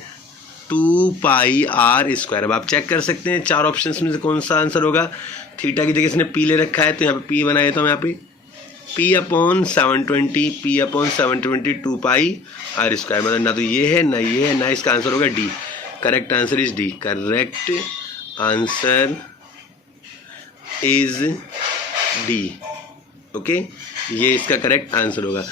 2 पाई आर स्क्वायर। अब आप चेक कर सकते हैं 4 ऑप्शंस में से कौन सा आंसर होगा। थीटा की जगह इसने पी ले रखा है तो यहाँ पे पी बनाया था, यहाँ पे P/720 2 पाई आर स्क्वायर, मतलब ना तो ये है ना ये है ना, इसका आंसर होगा D. Correct answer is D, correct answer is D. Okay, ये इसका करेक्ट आंसर होगा।